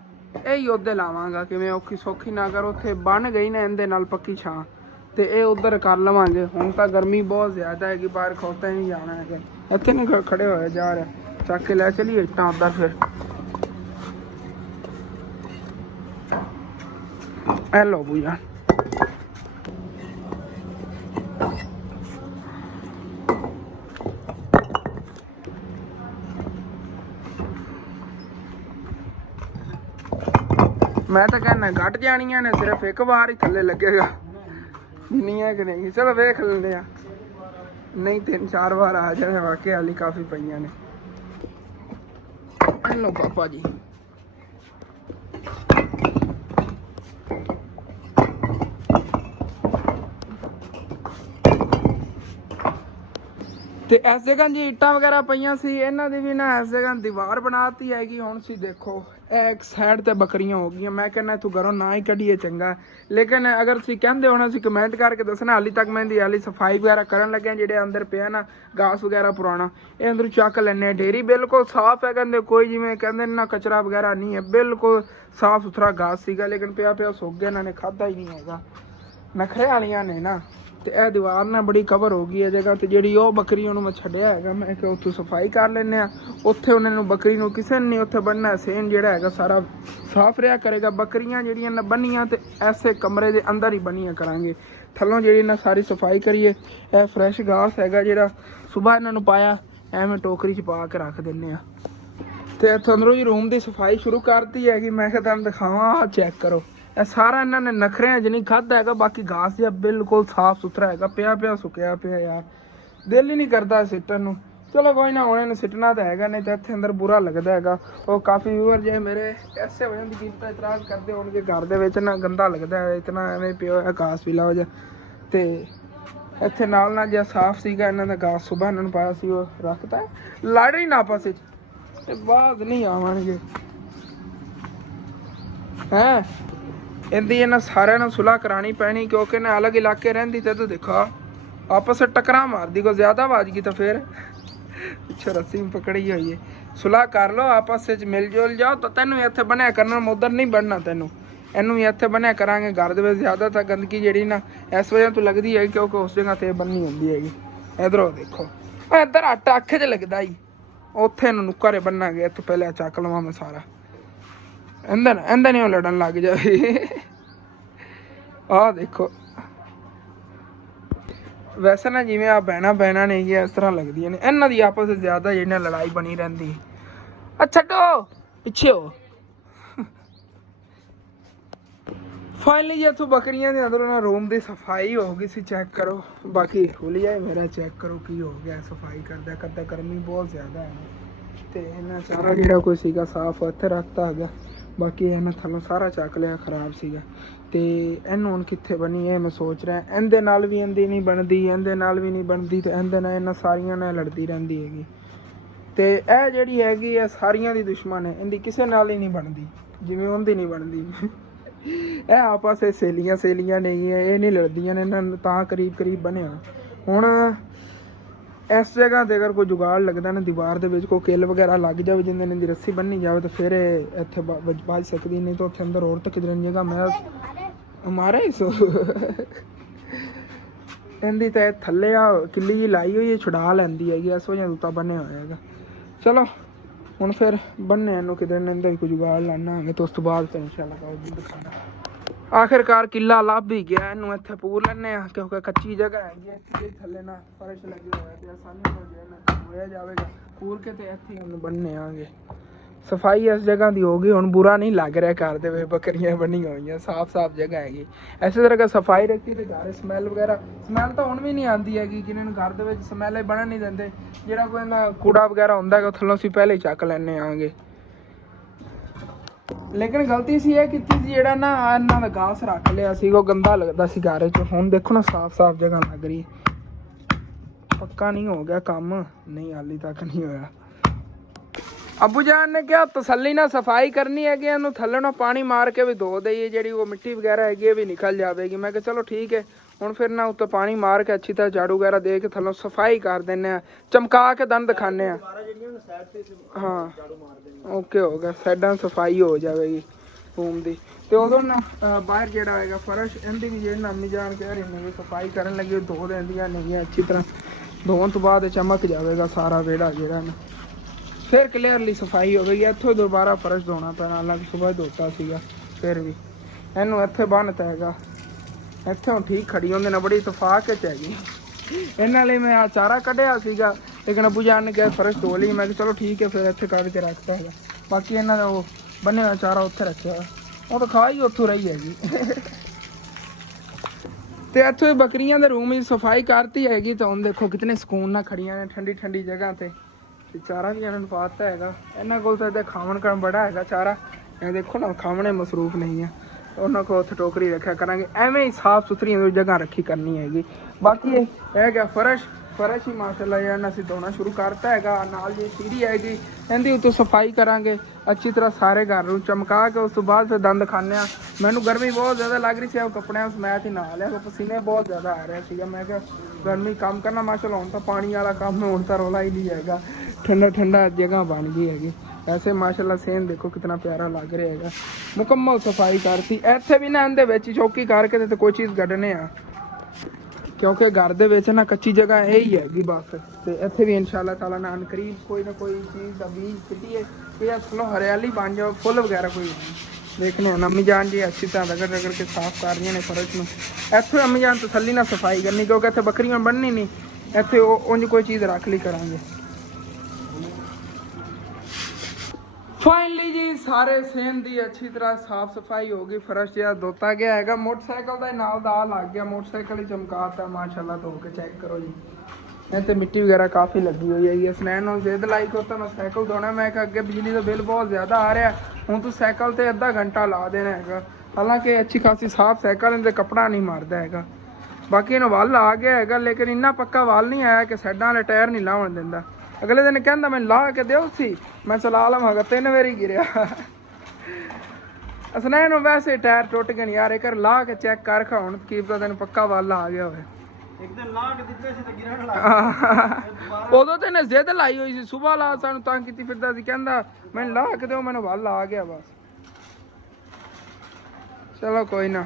ਇਹੀ ਉਹਦੇ ਲਾਵਾਂਗਾ, ਕਿਵੇਂ ਔਖੀ ਸੌਖੀ ਨਾ ਕਰ, ਉੱਥੇ ਬਣ ਗਈ ਨਾ ਇਹਦੇ ਨਾਲ ਪੱਕੀ ਛਾਂ, ਤੇ ਇਹ ਉਧਰ ਕਰ ਲਵਾਂਗੇ। ਹੁਣ ਤਾਂ ਗਰਮੀ ਬਹੁਤ ਜ਼ਿਆਦਾ ਹੈਗੀ, ਬਾਹਰ ਖੋਤਾ ਹੀ ਨਹੀਂ ਜਾਣਾ ਹੈਗਾ, ਇੱਥੇ ਨਹੀਂ ਖੜੇ ਹੋਏ ਜਾ ਰਿਹਾ, ਚੱਕ ਕੇ ਲੈ ਚਲੀਏ ਇੱਟਾਂ ਉੱਧਰ। ਫਿਰ ਇਹ ਲਓ ਬੂ ਜਾਨ। ਮੈਂ ਤਾਂ कहना घट जानियां ने, सिर्फ एक बार ही थले लगेगा, जिन्नियां कि नहीं। चलो वेख लेंदे आ, नहीं 3-4 बार आ जाने वाकई हाली काफ़ी पईयां ने। लो पापा जी ਤੇ ਇਸ ਜਗ੍ਹਾ ਜੀ ਇੱਟਾਂ ਵਗੈਰਾ ਪਈਆਂ ਸੀ, ਇਹਨਾਂ ਦੀ ਵੀ ਨਾ ਇਸ ਜਗ੍ਹਾ ਦੀਵਾਰ ਬਣਾਤੀ ਹੈਗੀ। ਹੁਣ ਸੀ ਦੇਖੋ ਇਹ ਇੱਕ ਸਾਈਡ ਤੇ ਬੱਕਰੀਆਂ ਹੋ ਗਈਆਂ। ਮੈਂ ਕਹਿੰਦਾ ਇੱਥੋਂ ਘਰੋਂ ਨਾ ਹੀ ਕੱਢੀਏ ਚੰਗਾ, ਲੇਕਿਨ ਅਗਰ ਤੁਸੀਂ ਕਹਿੰਦੇ ਹੋ ਨਾ, ਅਸੀਂ ਕਮੈਂਟ ਕਰਕੇ ਦੱਸਣਾ। ਹਾਲੀ ਤੱਕ ਮੈਂ ਇਹਦੀ ਹਾਲੀ ਸਫਾਈ ਵਗੈਰਾ ਕਰਨ ਲੱਗਿਆ। ਜਿਹੜੇ ਅੰਦਰ ਪਿਆ ਨਾ ਗਾਸ ਵਗੈਰਾ ਪੁਰਾਣਾ, ਇਹ ਅੰਦਰ ਚੱਕ ਲੈਣੇ। ਡੇਰੀ ਬਿਲਕੁਲ ਸਾਫ਼ ਹੈ, ਕਹਿੰਦੇ ਕੋਈ ਜਿਵੇਂ ਕਹਿੰਦੇ ਨਾ ਕਚਰਾ ਵਗੈਰਾ ਨਹੀਂ ਹੈ, ਬਿਲਕੁਲ ਸਾਫ਼ ਸੁਥਰਾ ਗਾਸ ਸੀਗਾ। ਲੇਕਿਨ ਪਿਆ ਪਿਆ ਸੁੱਕ ਗਿਆ, ਇਹਨਾਂ ਨੇ ਖਾਧਾ ਹੀ ਨਹੀਂ ਹੈਗਾ, ਨਖਰੇ ਵਾਲੀਆਂ ਨੇ ਨਾ। ਤੇ ਇਹ ਦੀਵਾਰ ਨਾਲ ਬੜੀ ਕਵਰ ਹੋ ਗਈ ਇਹ ਜਗ੍ਹਾ। ਤੇ ਜਿਹੜੀ ਉਹ ਬੱਕਰੀ ਉਹਨੂੰ ਮੈਂ ਛੱਡਿਆ ਹੈਗਾ, ਮੈਂ ਕਿਹਾ ਉੱਥੋਂ ਸਫਾਈ ਕਰ ਲੈਂਦੇ ਆ। ਉੱਥੇ ਉਹਨਾਂ ਨੂੰ ਬੱਕਰੀ ਨੂੰ ਕਿਸੇ ਨੇ ਨਹੀਂ ਉੱਥੇ ਬੰਨਣਾ, ਸੇਨ ਜਿਹੜਾ ਹੈਗਾ ਸਾਰਾ ਸਾਫ਼ ਰਿਹਾ ਕਰੇਗਾ। ਬੱਕਰੀਆਂ ਜਿਹੜੀਆਂ ਨਾ ਬੰਨੀਆਂ ਤੇ ਐਸੇ ਕਮਰੇ ਦੇ ਅੰਦਰ ਹੀ ਬੰਨੀਆਂ ਕਰਾਂਗੇ। ਥੱਲੋਂ ਜਿਹੜੀ ਨਾ ਸਾਰੀ ਸਫਾਈ ਕਰੀਏ। ਇਹ ਫਰੈਸ਼ ਗਾਸ ਹੈਗਾ ਜਿਹੜਾ ਸੁਬਾਹ ਇਹਨਾਂ ਨੂੰ ਪਾਇਆ, ਐਵੇਂ ਟੋਕਰੀ 'ਚ ਪਾ ਕੇ ਰੱਖ ਦਿੰਦੇ ਆ। ਤੇ ਇੱਥੋਂ ਅੰਦਰੋਂ ਹੀ ਰੂਮ ਦੀ ਸਫਾਈ ਸ਼ੁਰੂ ਕਰਤੀ ਹੈਗੀ। ਮੈਂ ਕਿਹਾ ਤੁਹਾਨੂੰ ਦਿਖਾਵਾਂ, ਚੈੱਕ ਕਰੋ। ਇਹ ਸਾਰਾ ਇਹਨਾਂ ਨੇ ਨਖਰਿਆਂ 'ਚ ਨਹੀਂ ਖਾਧਾ ਹੈਗਾ, ਬਾਕੀ ਘਾਸ ਜਿਹਾ ਬਿਲਕੁਲ ਸਾਫ਼ ਸੁਥਰਾ ਹੈਗਾ। ਪਿਆ ਪਿਆ ਸੁੱਕਿਆ ਪਿਆ ਯਾਰ, ਦਿਲ ਹੀ ਨਹੀਂ ਕਰਦਾ ਸਿੱਟਣ ਨੂੰ। ਚਲੋ ਕੋਈ ਨਾ, ਹੁਣ ਇਹਨੂੰ ਸਿੱਟਣਾ ਤਾਂ ਹੈਗਾ, ਨਹੀਂ ਤਾਂ ਇੱਥੇ ਅੰਦਰ ਬੁਰਾ ਲੱਗਦਾ ਹੈਗਾ। ਉਹ ਕਾਫੀ ਵਿਊਅਰ ਜੇ ਮੇਰੇ ਐਸੇ ਵਜ੍ਹਾ ਦੀ ਕੀਤਾ ਇਤਰਾਜ਼ ਕਰਦੇ ਹੋਣਗੇ, ਘਰ ਦੇ ਵਿੱਚ ਨਾ ਗੰਦਾ ਲੱਗਦਾ ਹੈ ਇਤਨਾ, ਐਵੇਂ ਪਿਓ ਹੈ ਘਾਸ ਵੀ ਲਾਓ ਜਾ। ਤੇ ਇੱਥੇ ਨਾਲ ਨਾਲ ਜਿਹਾ ਸਾਫ਼ ਸੀਗਾ ਇਹਨਾਂ ਦਾ ਘਾਸ, ਸੁਬਾਹ ਇਹਨਾਂ ਨੂੰ ਪਾਇਆ ਸੀ, ਉਹ ਰੱਖਤਾ। ਲੜ ਹੀ ਨਾ ਆਪਸ ਵਿੱਚ, ਤੇ ਬਾਅਦ ਨਹੀਂ ਆਵਾਂਗੇ ਹੈਂ। ਇਹਦੀ ਇਹਨਾਂ ਸਾਰਿਆਂ ਨੂੰ ਸੁਲਾਹ ਕਰਾਣੀ ਪੈਣੀ, ਕਿਉਂਕਿ ਨਾ ਅਲੱਗ ਇਲਾਕੇ ਰਹਿੰਦੀ ਤੇ ਤੂੰ ਦੇਖਾ ਆਪਸ ਵਿੱਚ ਟਕਰਾ ਮਾਰਦੀ। ਕੋਈ ਜ਼ਿਆਦਾ ਆਵਾਜ਼ ਗਈ ਤਾਂ ਫਿਰ ਪਿੱਛੇ ਰੱਸੀ ਪਕੜੀ ਹੋਈ ਹੈ। ਸੁਲਾਹ ਕਰ ਲਓ ਆਪਸ ਵਿੱਚ, ਮਿਲ ਜੁਲ ਜਾਓ। ਤਾਂ ਤੈਨੂੰ ਇੱਥੇ ਬਣਿਆ ਕਰਨਾ, ਮੈਂ ਉੱਧਰ ਨਹੀਂ ਬਣਨਾ ਤੈਨੂੰ, ਇਹਨੂੰ ਵੀ ਇੱਥੇ ਬਣਿਆ ਕਰਾਂਗੇ। ਘਰ ਦੇ ਵਿੱਚ ਜ਼ਿਆਦਾ ਤਾਂ ਗੰਦਗੀ ਜਿਹੜੀ ਨਾ ਇਸ ਵਜ੍ਹਾ ਤੋਂ ਲੱਗਦੀ ਹੈ ਕਿਉਂਕਿ ਉਸ ਜਗ੍ਹਾ 'ਤੇ ਬੰਨੀ ਹੁੰਦੀ ਹੈਗੀ। ਇੱਧਰੋਂ ਦੇਖੋ, ਇੱਧਰ ਆਟਾ ਅੱਖ 'ਚ ਲੱਗਦਾ ਹੀ, ਉੱਥੇ ਇਹਨੂੰ ਨੁੱਕਰੇ ਬੰਨਾਂਗੇ। ਇੱਥੋਂ ਪਹਿਲੇ ਚੱਕ ਲਵਾਂ ਮੈਂ ਸਾਰਾ, ਇਹਦਾ ਨਹੀਂ ਉਹ ਲੜਨ ਲੱਗ ਜਾਵੇ। ਆਹ ਦੇਖੋ, ਵੈਸੇ ਨਾ ਜਿਵੇਂ ਆ ਬਹਿਣਾ ਨੇ ਇਸ ਤਰ੍ਹਾਂ ਲੱਗਦੀਆਂ ਨੇ, ਇਹਨਾਂ ਦੀ ਆਪਸ ਵਿੱਚ ਜ਼ਿਆਦਾ ਜਿਹੜੀ ਲੜਾਈ ਬਣੀ ਰਹਿੰਦੀ। ਆ ਛੱਡੋ ਪਿੱਛੇ ਹੋ। ਫਾਈਨਲੀ ਜੀ ਇੱਥੋਂ ਬੱਕਰੀਆਂ ਦੇ ਅੰਦਰੋਂ ਨਾ ਰੂਮ ਦੀ ਸਫਾਈ ਹੋ ਗਈ ਸੀ, ਚੈੱਕ ਕਰੋ। ਬਾਕੀ ਖੁੱਲਿਆ ਮੇਰਾ, ਚੈੱਕ ਕਰੋ ਕੀ ਹੋ ਗਿਆ ਸਫਾਈ ਕਰਦਾ ਕਰਦਾ। ਗਰਮੀ ਬਹੁਤ ਜ਼ਿਆਦਾ ਹੈ ਤੇ ਇਹਨਾਂ ਸਾਰਾ ਜਿਹੜਾ ਕੋਈ ਸੀਗਾ ਸਾਫ਼ ਇੱਥੇ ਰੱਖਤਾ ਹੈਗਾ। ਬਾਕੀ ਇਹਨਾਂ ਥੱਲੋਂ ਸਾਰਾ ਚੱਕ ਲਿਆ, ਖਰਾਬ ਸੀਗਾ। ਤੇ ਇਹਨੂੰ ਹੁਣ ਕਿੱਥੇ ਬਣੀ ਇਹ ਮੈਂ ਸੋਚ ਰਿਹਾ। ਇਹਦੇ ਨਾਲ ਵੀ ਇਹਦੀ ਨਹੀਂ ਬਣਦੀ, ਇਹਦੇ ਨਾਲ ਵੀ ਨਹੀਂ ਬਣਦੀ, ਤੇ ਇਹਦੇ ਨਾਲ ਇਹਨਾਂ ਸਾਰੀਆਂ ਨਾਲ ਲੜਦੀ ਰਹਿੰਦੀ ਹੈਗੀ। ਤੇ ਇਹ ਜਿਹੜੀ ਹੈਗੀ ਇਹ ਸਾਰੀਆਂ ਦੀ ਦੁਸ਼ਮਣ ਹੈ, ਇਹਦੀ ਕਿਸੇ ਨਾਲ ਹੀ ਨਹੀਂ ਬਣਦੀ, ਜਿਵੇਂ ਉਹਦੀ ਨਹੀਂ ਬਣਦੀ। ਇਹ ਆਪਸ ਵਿੱਚ ਸਹੇਲੀਆਂ ਨਹੀਂ ਹੈ, ਇਹ ਨਹੀਂ ਲੜਦੀਆਂ ਨੇ, ਇਹਨਾਂ ਤਾਂ ਕਰੀਬ ਬਣਿਆ। ਹੁਣ ਇਸ ਜਗ੍ਹਾ 'ਤੇ ਅਗਰ ਕੋਈ ਜੁਗਾੜ ਲੱਗਦਾ ਨਾ ਦੀਵਾਰ ਦੇ ਵਿੱਚ, ਕੋਈ ਕਿੱਲ ਵਗੈਰਾ ਲੱਗ ਜਾਵੇ ਜਿੰਦੇ ਨੇ ਦੀ ਰੱਸੀ ਬੰਨੀ ਜਾਵੇ, ਤਾਂ ਫਿਰ ਇੱਥੇ ਵੱਜ ਸਕਦੀ। ਨਹੀਂ ਤਾਂ ਉੱਥੇ ਅੰਦਰ ਹੋਰ ਤਾਂ ਕਿਧਰ ਜਗ੍ਹਾ ਮੈਂ ਮਾਰਾ ਹੀ ਸੋ ਇਹਦੀ ਤਾਂ ਥੱਲੇ ਆ ਕਿੱਲੀ ਜਿਹੀ ਲਾਈ ਹੋਈ ਹੈ, ਛੁਡਾ ਲੈਂਦੀ ਹੈਗੀ, ਇਸ ਵਜ੍ਹਾ ਤੋਂ ਬੰਨਿਆ ਹੋਇਆ ਹੈਗਾ। ਚਲੋ ਹੁਣ ਫਿਰ ਬੰਨੇ ਇਹਨੂੰ ਕਿਧਰ ਨੇ ਅੰਦਰ ਕੋਈ ਜੁਗਾੜ ਲਾਣਾ ਹੋਵੇ, ਤਾਂ ਉਸ ਤੋਂ ਬਾਅਦ ਫਿਰ ਇੰਸ਼ਾਅੱਲਾ ਦਿਖਾਣਾ। ਆਖਿਰਕਾਰ ਕਿੱਲਾ ਲੱਭ ਹੀ ਗਿਆ, ਇਹਨੂੰ ਇੱਥੇ ਪੂਰ ਲੈਂਦੇ ਆ ਕਿਉਂਕਿ ਕੱਚੀ ਜਗ੍ਹਾ ਹੈਗੀ ਹੈ। ਥੱਲੇ ਨਾ ਫਰਸ਼ ਲੱਗੇ ਹੋਇਆ ਤੇ ਆਸਾਨੀ ਨਾਲ ਹੋਇਆ ਜਾਵੇਗਾ ਪੂਰ ਕੇ, ਤੇ ਇੱਥੇ ਉਹਨੂੰ ਬੰਨ੍ਹਨੇ ਆਂਗੇ। ਸਫਾਈ ਇਸ ਜਗ੍ਹਾ ਦੀ ਹੋ ਗਈ, ਹੁਣ ਬੁਰਾ ਨਹੀਂ ਲੱਗ ਰਿਹਾ ਘਰ ਦੇ ਵਿੱਚ, ਬੱਕਰੀਆਂ ਬੰਨੀਆਂ ਹੋਈਆਂ, ਸਾਫ਼ ਜਗ੍ਹਾ ਹੈਗੀ। ਇਸੇ ਤਰ੍ਹਾਂ ਸਫਾਈ ਰੱਖੀ ਤੇ ਘਰ ਸਮੈਲ ਤਾਂ ਹੁਣ ਵੀ ਨਹੀਂ ਆਉਂਦੀ ਹੈਗੀ। ਜਿਹਨਾਂ ਨੂੰ ਘਰ ਦੇ ਵਿੱਚ ਸਮੈਲ ਹੀ ਬਣਨ ਨਹੀਂ ਦਿੰਦੇ, ਜਿਹੜਾ ਕੋਈ ਨਾ ਕੂੜਾ ਵਗੈਰਾ ਹੁੰਦਾ ਹੈਗਾ ਥੱਲੋਂ ਅਸੀਂ ਪਹਿਲੇ ਹੀ ਚੱਕ ਲੈਂਦੇ ਆਂਗੇ। ਲੇਕਿਨ ਗਲਤੀ ਸੀ ਇਹ ਕੀਤੀ ਸੀ, ਜਿਹੜਾ ਨਾ ਇਹਨਾਂ ਦਾ ਘਾਸ ਰੱਖ ਲਿਆ ਸੀ, ਉਹ ਗੰਦਾ ਲੱਗਦਾ ਸੀ ਘਰ 'ਚ। ਹੁਣ ਦੇਖੋ ਨਾ ਸਾਫ਼ ਜਗ੍ਹਾ ਲੱਗ ਰਹੀ। ਪੱਕਾ ਨਹੀਂ ਹੋ ਗਿਆ ਕੰਮ, ਨਹੀਂ ਹਾਲੀ ਤੱਕ ਨਹੀਂ ਹੋਇਆ। ਅੱਬੂ ਜਾਨ ਨੇ ਕਿਹਾ ਤਸੱਲੀ ਨਾਲ ਸਫਾਈ ਕਰਨੀ ਹੈਗੀ, ਇਹਨੂੰ ਥੱਲੇ ਨੂੰ ਪਾਣੀ ਮਾਰ ਕੇ ਵੀ ਧੋ ਦਈਏ, ਜਿਹੜੀ ਉਹ ਮਿੱਟੀ ਵਗੈਰਾ ਹੈਗੀ ਇਹ ਵੀ ਨਿਕਲ ਜਾਵੇਗੀ। ਮੈਂ ਕਿਹਾ ਚਲੋ ਠੀਕ ਹੈ। ਹੁਣ ਫਿਰ ਨਾ ਉੱਤੇ ਪਾਣੀ ਮਾਰ ਕੇ ਅੱਛੀ ਤਰ੍ਹਾਂ ਝਾੜੂ ਵਗੈਰਾ ਦੇ ਕੇ ਥੱਲੋਂ ਸਫਾਈ ਕਰ ਦਿੰਦੇ ਆ, ਚਮਕਾ ਕੇ ਦੰਦ ਦਿਖਾਉਂਦੇ ਆ। ਹਾਂ ਓਕੇ ਹੋ ਗਿਆ, ਸਾਈਡਾਂ ਸਫਾਈ ਹੋ ਜਾਵੇਗੀ ਰੂਮ ਦੀ। ਤੇ ਉਦੋਂ ਨਾ ਬਾਹਰ ਜਿਹੜਾ ਹੋਏਗਾ ਫਰਸ਼, ਇਹਦੀ ਵੀ ਜਿਹੜੀ ਅੰਮੀ ਜਾਨ ਕਹਿ ਰਹੀ ਨੇ ਸਫਾਈ ਕਰਨ ਲੱਗੀ, ਧੋ ਦਿੰਦੀਆਂ ਨਹੀਂ ਅੱਛੀ ਤਰ੍ਹਾਂ। ਧੋਣ ਤੋਂ ਬਾਅਦ ਚਮਕ ਜਾਵੇਗਾ ਸਾਰਾ ਵਿਹੜਾ ਜਿਹੜਾ ਨਾ, ਫਿਰ ਕਲੀਅਰਲੀ ਸਫਾਈ ਹੋ ਗਈ। ਇੱਥੋਂ ਦੁਬਾਰਾ ਫਰਸ਼ ਧੋਣਾ ਪੈਣਾ, ਹਾਲਾਂਕਿ ਸੁਬਾਹ ਧੋਤਾ ਸੀਗਾ, ਫਿਰ ਵੀ ਇਹਨੂੰ ਇੱਥੇ ਬੰਨ੍ਹਤਾ ਹੈਗਾ, ਇੱਥੇ ਹੁਣ ਠੀਕ ਖੜੀ ਹੁੰਦੇ ਨਾਲ ਬੜੀ ਇਤਫਾਕ ਚ ਹੈਗੀ। ਇਹਨਾਂ ਲਈ ਮੈਂ ਆ ਚਾਰਾ ਕੱਢਿਆ ਸੀਗਾ, ਲੇਕਿਨ ਅੱਬੂ ਜਾਨ ਨੇ ਕਿਹਾ ਫਰਸ਼ ਧੋ ਲਈ। ਮੈਂ ਕਿਹਾ ਚਲੋ ਠੀਕ ਹੈ, ਫਿਰ ਇੱਥੇ ਕੱਢ ਕੇ ਰੱਖਤਾ ਹੈਗਾ। ਬਾਕੀ ਇਹਨਾਂ ਦਾ ਉਹ ਬੰਨਿਆ ਹੋਇਆ ਚਾਰਾ ਉੱਥੇ ਰੱਖਿਆ ਹੋਇਆ, ਉਹ ਤਾਂ ਖਾ ਹੀ ਉੱਥੋਂ ਰਹੀ ਹੈਗੀ। ਤੇ ਇੱਥੇ ਬੱਕਰੀਆਂ ਦੇ ਰੂਮ ਦੀ ਸਫਾਈ ਕਰਤੀ ਹੈਗੀ, ਤਾਂ ਹੁਣ ਦੇਖੋ ਕਿਤਨੇ ਸਕੂਨ ਨਾਲ ਖੜੀਆਂ ਨੇ ਠੰਡੀ ਠੰਡੀ ਜਗ੍ਹਾ ਤੇ ਚਾਰਾ ਵੀ ਇਹਨਾਂ ਨੂੰ ਪਾਤਾ ਹੈਗਾ। ਇਹਨਾਂ ਕੋਲ ਤਾਂ ਇਹਦਾ ਖਾਵਣ ਕਰਨ ਬੜਾ ਹੈਗਾ ਚਾਰਾ, ਇਹ ਦੇਖੋ ਨਾ ਖਾਵਣੇ ਮਸਰੂਫ ਨਹੀਂ ਆ। ਉਹਨਾਂ ਕੋਲ ਉੱਥੇ ਟੋਕਰੀ ਰੱਖਿਆ ਕਰਾਂਗੇ, ਐਵੇਂ ਹੀ ਸਾਫ ਸੁਥਰੀ ਜਗ੍ਹਾ ਰੱਖੀ ਕਰਨੀ ਹੈਗੀ। ਬਾਕੀ ਇਹ ਗਿਆ ਫਰਸ਼ ਹੀ ਮਾਸ਼ਾਅੱਲਾ ਇਹਨਾਂ ਅਸੀਂ ਧੋਣਾ ਸ਼ੁਰੂ ਕਰਤਾ ਹੈਗਾ। ਨਾਲ ਜੀ ਸੀੜੀ ਹੈਗੀ, ਇਹਦੀ ਉੱਤੋਂ ਸਫਾਈ ਕਰਾਂਗੇ ਅੱਛੀ ਤਰ੍ਹਾਂ ਸਾਰੇ ਘਰ ਨੂੰ ਚਮਕਾ ਕੇ, ਉਸ ਤੋਂ ਬਾਅਦ ਫਿਰ ਦੰਦ ਖਾਂਦੇ ਹਾਂ। ਮੈਨੂੰ ਗਰਮੀ ਬਹੁਤ ਜ਼ਿਆਦਾ ਲੱਗ ਰਹੀ ਸੀ, ਉਹ ਕੱਪੜਿਆਂ ਸਮੈਤ ਹੀ ਨਹਾ ਲਿਆ, ਪਸੀਨੇ ਬਹੁਤ ਜ਼ਿਆਦਾ ਆ ਰਿਹਾ ਸੀਗਾ। ਮੈਂ ਕਿਹਾ ਗਰਮੀ ਕੰਮ ਕਰਨਾ ਮਾਸ਼ਾਅੱਲਾ, ਹੁਣ ਤਾਂ ਪਾਣੀ ਵਾਲਾ ਕੰਮ ਹੁਣ ਤਾਂ ਰੌਲਾ ਹੀ ਨਹੀਂ ਹੈਗਾ, ਠੰਡਾ ਠੰਡਾ ਜਗ੍ਹਾ ਬਣ ਗਈ ਹੈਗੀ। ऐसे माशाल्लाह सेन देखो कितना प्यारा लग रहा है। मुकम्मल सफाई करती इत्थे भी ना इहदे विच चौकी करके ते कोई चीज़ कड्ढने आ, क्योंकि घर दे विच ना कच्ची जगह यही हैगी बस। ते इत्थे भी इंशाअल्लाह ताला नाल करीब कोई ना कोई चीज़ दा बीज सिटिए कि असलों हरियाली बन जाओ, फुल वगैरह कोई देखने। अम्मी जान जी अच्छी तरह रगड़ रगड़ के साफ कर रही ने फर्श में। इत्थे अम्मी जान तसल्ली ना सफाई करनी, क्योंकि इत्थे बकरियां बननी नहीं, इत्थे उंज कोई चीज़ रख ली करांगे। फाइनली जी सारे सेम दी अच्छी तरह साफ सफाई हो गई, फर्श जिहा धोता गया है। मोटरसाइकिल का नाल दा लग गया, मोटरसाइकिल ही चमकाता माशाल्लाह। धो के चेक करो जी, इतने मिट्टी वगैरह काफ़ी लगी हुई है। स्नैन जिद लाई को मैं साइकिल धोना, मैं अगे बिजली का बिल बहुत ज़्यादा आ रहा है, हूँ तू साइकिल से अद्धा घंटा ला देना है। हालांकि अच्छी खासी साफ साइकिल इनसे कपड़ा नहीं मारता है। बाकी इन वल आ गया है, लेकिन इन्ना पक्का वल नहीं आया कि साइडा वाले टायर नहीं लावन देंदा। अगले दिन कहता मैं ला के दो सी, मैं चला लवांगा, 3 बारी गिरिया। असनैन वैसे टायर टुट गए यार, एक ला के चेक कर खा हुण की पता तेन पक्का वल आ गया होवे। एक दिन ला के दित्ते सी ते गिरन लग उदों ते ने जिद लाई हुई सी, सुबह ला सानू तंग कीती फिरदा सी, कहंदा मैं ला के दो, मैनू वल आ गया बस। चलो कोई ना,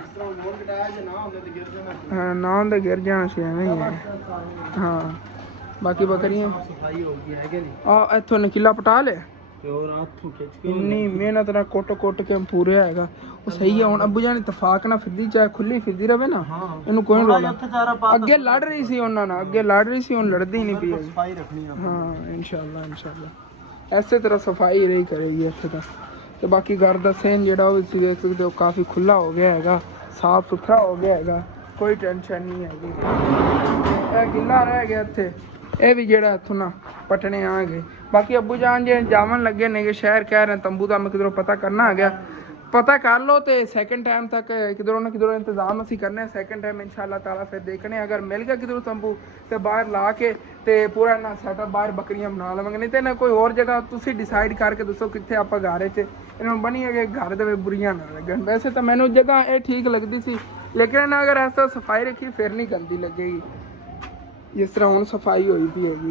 हाँ ना होंदे गिर जाना सी, एवें ही है। हाँ बाकी बकरियां सफाई हो गई है कि नहीं? आ इत्थों नकीला पटा लिया, और हाथों खिंच के इन्नी मेहनत ना कुट के पूरे हैगा। वो सही है, हुण अब्बू जान इतफाक ना फिरदी, चाहे खुली फिरदी रहे ना, इनू कोई रोला। अगे लड़ रही सी उन्हां नाल, अगे लड़ रही सी, हुण लड़दी नहीं पई है। सफाई रखनी है। हाँ इंशाल्लाह इंशाल्लाह ऐसे तरह सफाई रही करेगी इत्थे तां। ते बाकी घर दा सेन जेहड़ा वो तुसीं देख सकदे हो काफ़ी खुला हो गया हैगा, साफ सुथरा हो गया हैगा, कोई टेंशन नहीं हैगी। ए गिल्ला रह गया इत्थे, ਇਹ ਵੀ ਜਿਹੜਾ ਇੱਥੋਂ ਨਾ ਪਟਣੇ ਆ ਗਏ। ਬਾਕੀ ਅੱਬੂ ਜਾਨ ਜੇ ਜਾਵਣ ਲੱਗੇ ਨੇ ਕਿ ਸ਼ਹਿਰ ਕਹਿ ਰਹੇ ਤੰਬੂ ਦਾ ਮੈਂ ਕਿਧਰੋਂ ਪਤਾ ਕਰਨਾ ਆ ਗਿਆ, ਪਤਾ ਕਰ ਲਓ ਤੇ ਸੈਕਿੰਡ ਟਾਈਮ ਤੱਕ ਕਿਧਰੋਂ ਨਾ ਕਿਧਰੋਂ ਇੰਤਜ਼ਾਮ ਅਸੀਂ ਕਰਨੇ। ਸੈਕਿੰਡ ਟਾਈਮ ਇਨਸ਼ਾਅੱਲਾ ਤਾਲਾ ਫਿਰ ਦੇਖਣੇ, ਅਗਰ ਮਿਲ ਗਿਆ ਕਿਧਰੋਂ ਤੰਬੂ ਤੇ ਬਾਹਰ ਲਾ ਕੇ ਤੇ ਪੂਰਾ ਨਾ ਸੈਟਅਪ ਬਾਹਰ ਬੱਕਰੀਆਂ ਬਣਾ ਲਵਾਂਗੇ। ਨਹੀਂ ਤੇ ਨਾ ਕੋਈ ਹੋਰ ਜਗ੍ਹਾ ਤੁਸੀਂ ਡਿਸਾਈਡ ਕਰਕੇ ਦੱਸੋ ਕਿੱਥੇ ਆਪਾਂ ਘਰ 'ਚ ਇਹਨਾਂ ਨੂੰ ਬਣੀ ਹੈਗੇ, ਘਰ ਦੇ ਵਿੱਚ ਬੁਰੀਆਂ ਨਾ ਲੱਗਣ। ਵੈਸੇ ਤਾਂ ਮੈਨੂੰ ਜਗ੍ਹਾ ਇਹ ਠੀਕ ਲੱਗਦੀ ਸੀ, ਲੇਕਿਨ ਅਗਰ ਇਸ ਤਰ੍ਹਾਂ ਸਫਾਈ ਰੱਖੀ ਫਿਰ ਨਹੀਂ ਗੰਦੀ ਲੱਗੇਗੀ जिस तरह हुण सफाई हुई पई हैगी।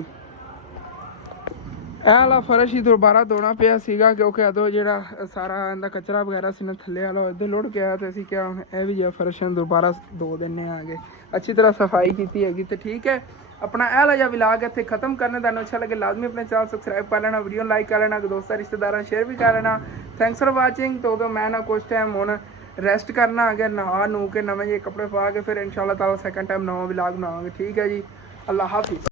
ਇਹ ਵਾਲਾ ਫਰਸ਼ ਹੀ ਦੁਬਾਰਾ ਧੋਣਾ ਪਿਆ ਸੀਗਾ, ਕਿਉਂਕਿ ਉਦੋਂ ਜਿਹੜਾ ਸਾਰਾ ਇਹਦਾ ਕਚਰਾ ਵਗੈਰਾ ਸੀ ਨਾ ਥੱਲੇ ਵਾਲਾ ਇੱਧਰ ਲੁੜ ਗਿਆ, ਤੇ ਅਸੀਂ ਕਿਹਾ ਹੁਣ ਇਹ ਵੀ ਜਿਹੜਾ ਫਰਸ਼ ਨੂੰ ਦੁਬਾਰਾ ਧੋ ਦਿੰਨੇ ਆਗੇ। ਅੱਛੀ ਤਰ੍ਹਾਂ ਸਫਾਈ ਕੀਤੀ ਹੈਗੀ ਤੇ ਠੀਕ ਹੈ। अपना ਇਹ ਵਾਲਾ ਜਿਹਾ ਵਲੌਗ ਇੱਥੇ ਖਤਮ ਕਰਨੇ। ਤੁਹਾਨੂੰ ਅੱਛਾ ਲੱਗੇ ਲਾਜ਼ਮੀ ਆਪਣੇ ਚੈਨਲ ਸਬਸਕ੍ਰਾਈਬ ਕਰ ਲੈਣਾ, ਵੀਡੀਓ ਲਾਈਕ ਕਰ ਲੈਣਾ, ਦੋਸਤਾਂ ਰਿਸ਼ਤੇਦਾਰਾਂ ਸ਼ੇਅਰ ਵੀ ਕਰ ਲੈਣਾ। Thanks for watching. तो उदों मैं ना कुछ टाइम ਹੁਣ ਰੈਸਟ ਕਰਨਾ ਆ ਗਿਆ, ਨਹਾ ਨੂੰ ਕੇ ਨਵੇਂ ਜਿਹੇ ਕੱਪੜੇ ਪਾ ਕੇ ਫਿਰ ਇਨਸ਼ਾਅੱਲਾ ਤਾਲਾ ਸੈਕਿੰਡ ਟਾਈਮ ਨਵਾਂ ਵਲੌਗ ਬਣਾਵਾਂਗੇ। ਠੀਕ ਹੈ ਜੀ, अल्लाह हाफिज़।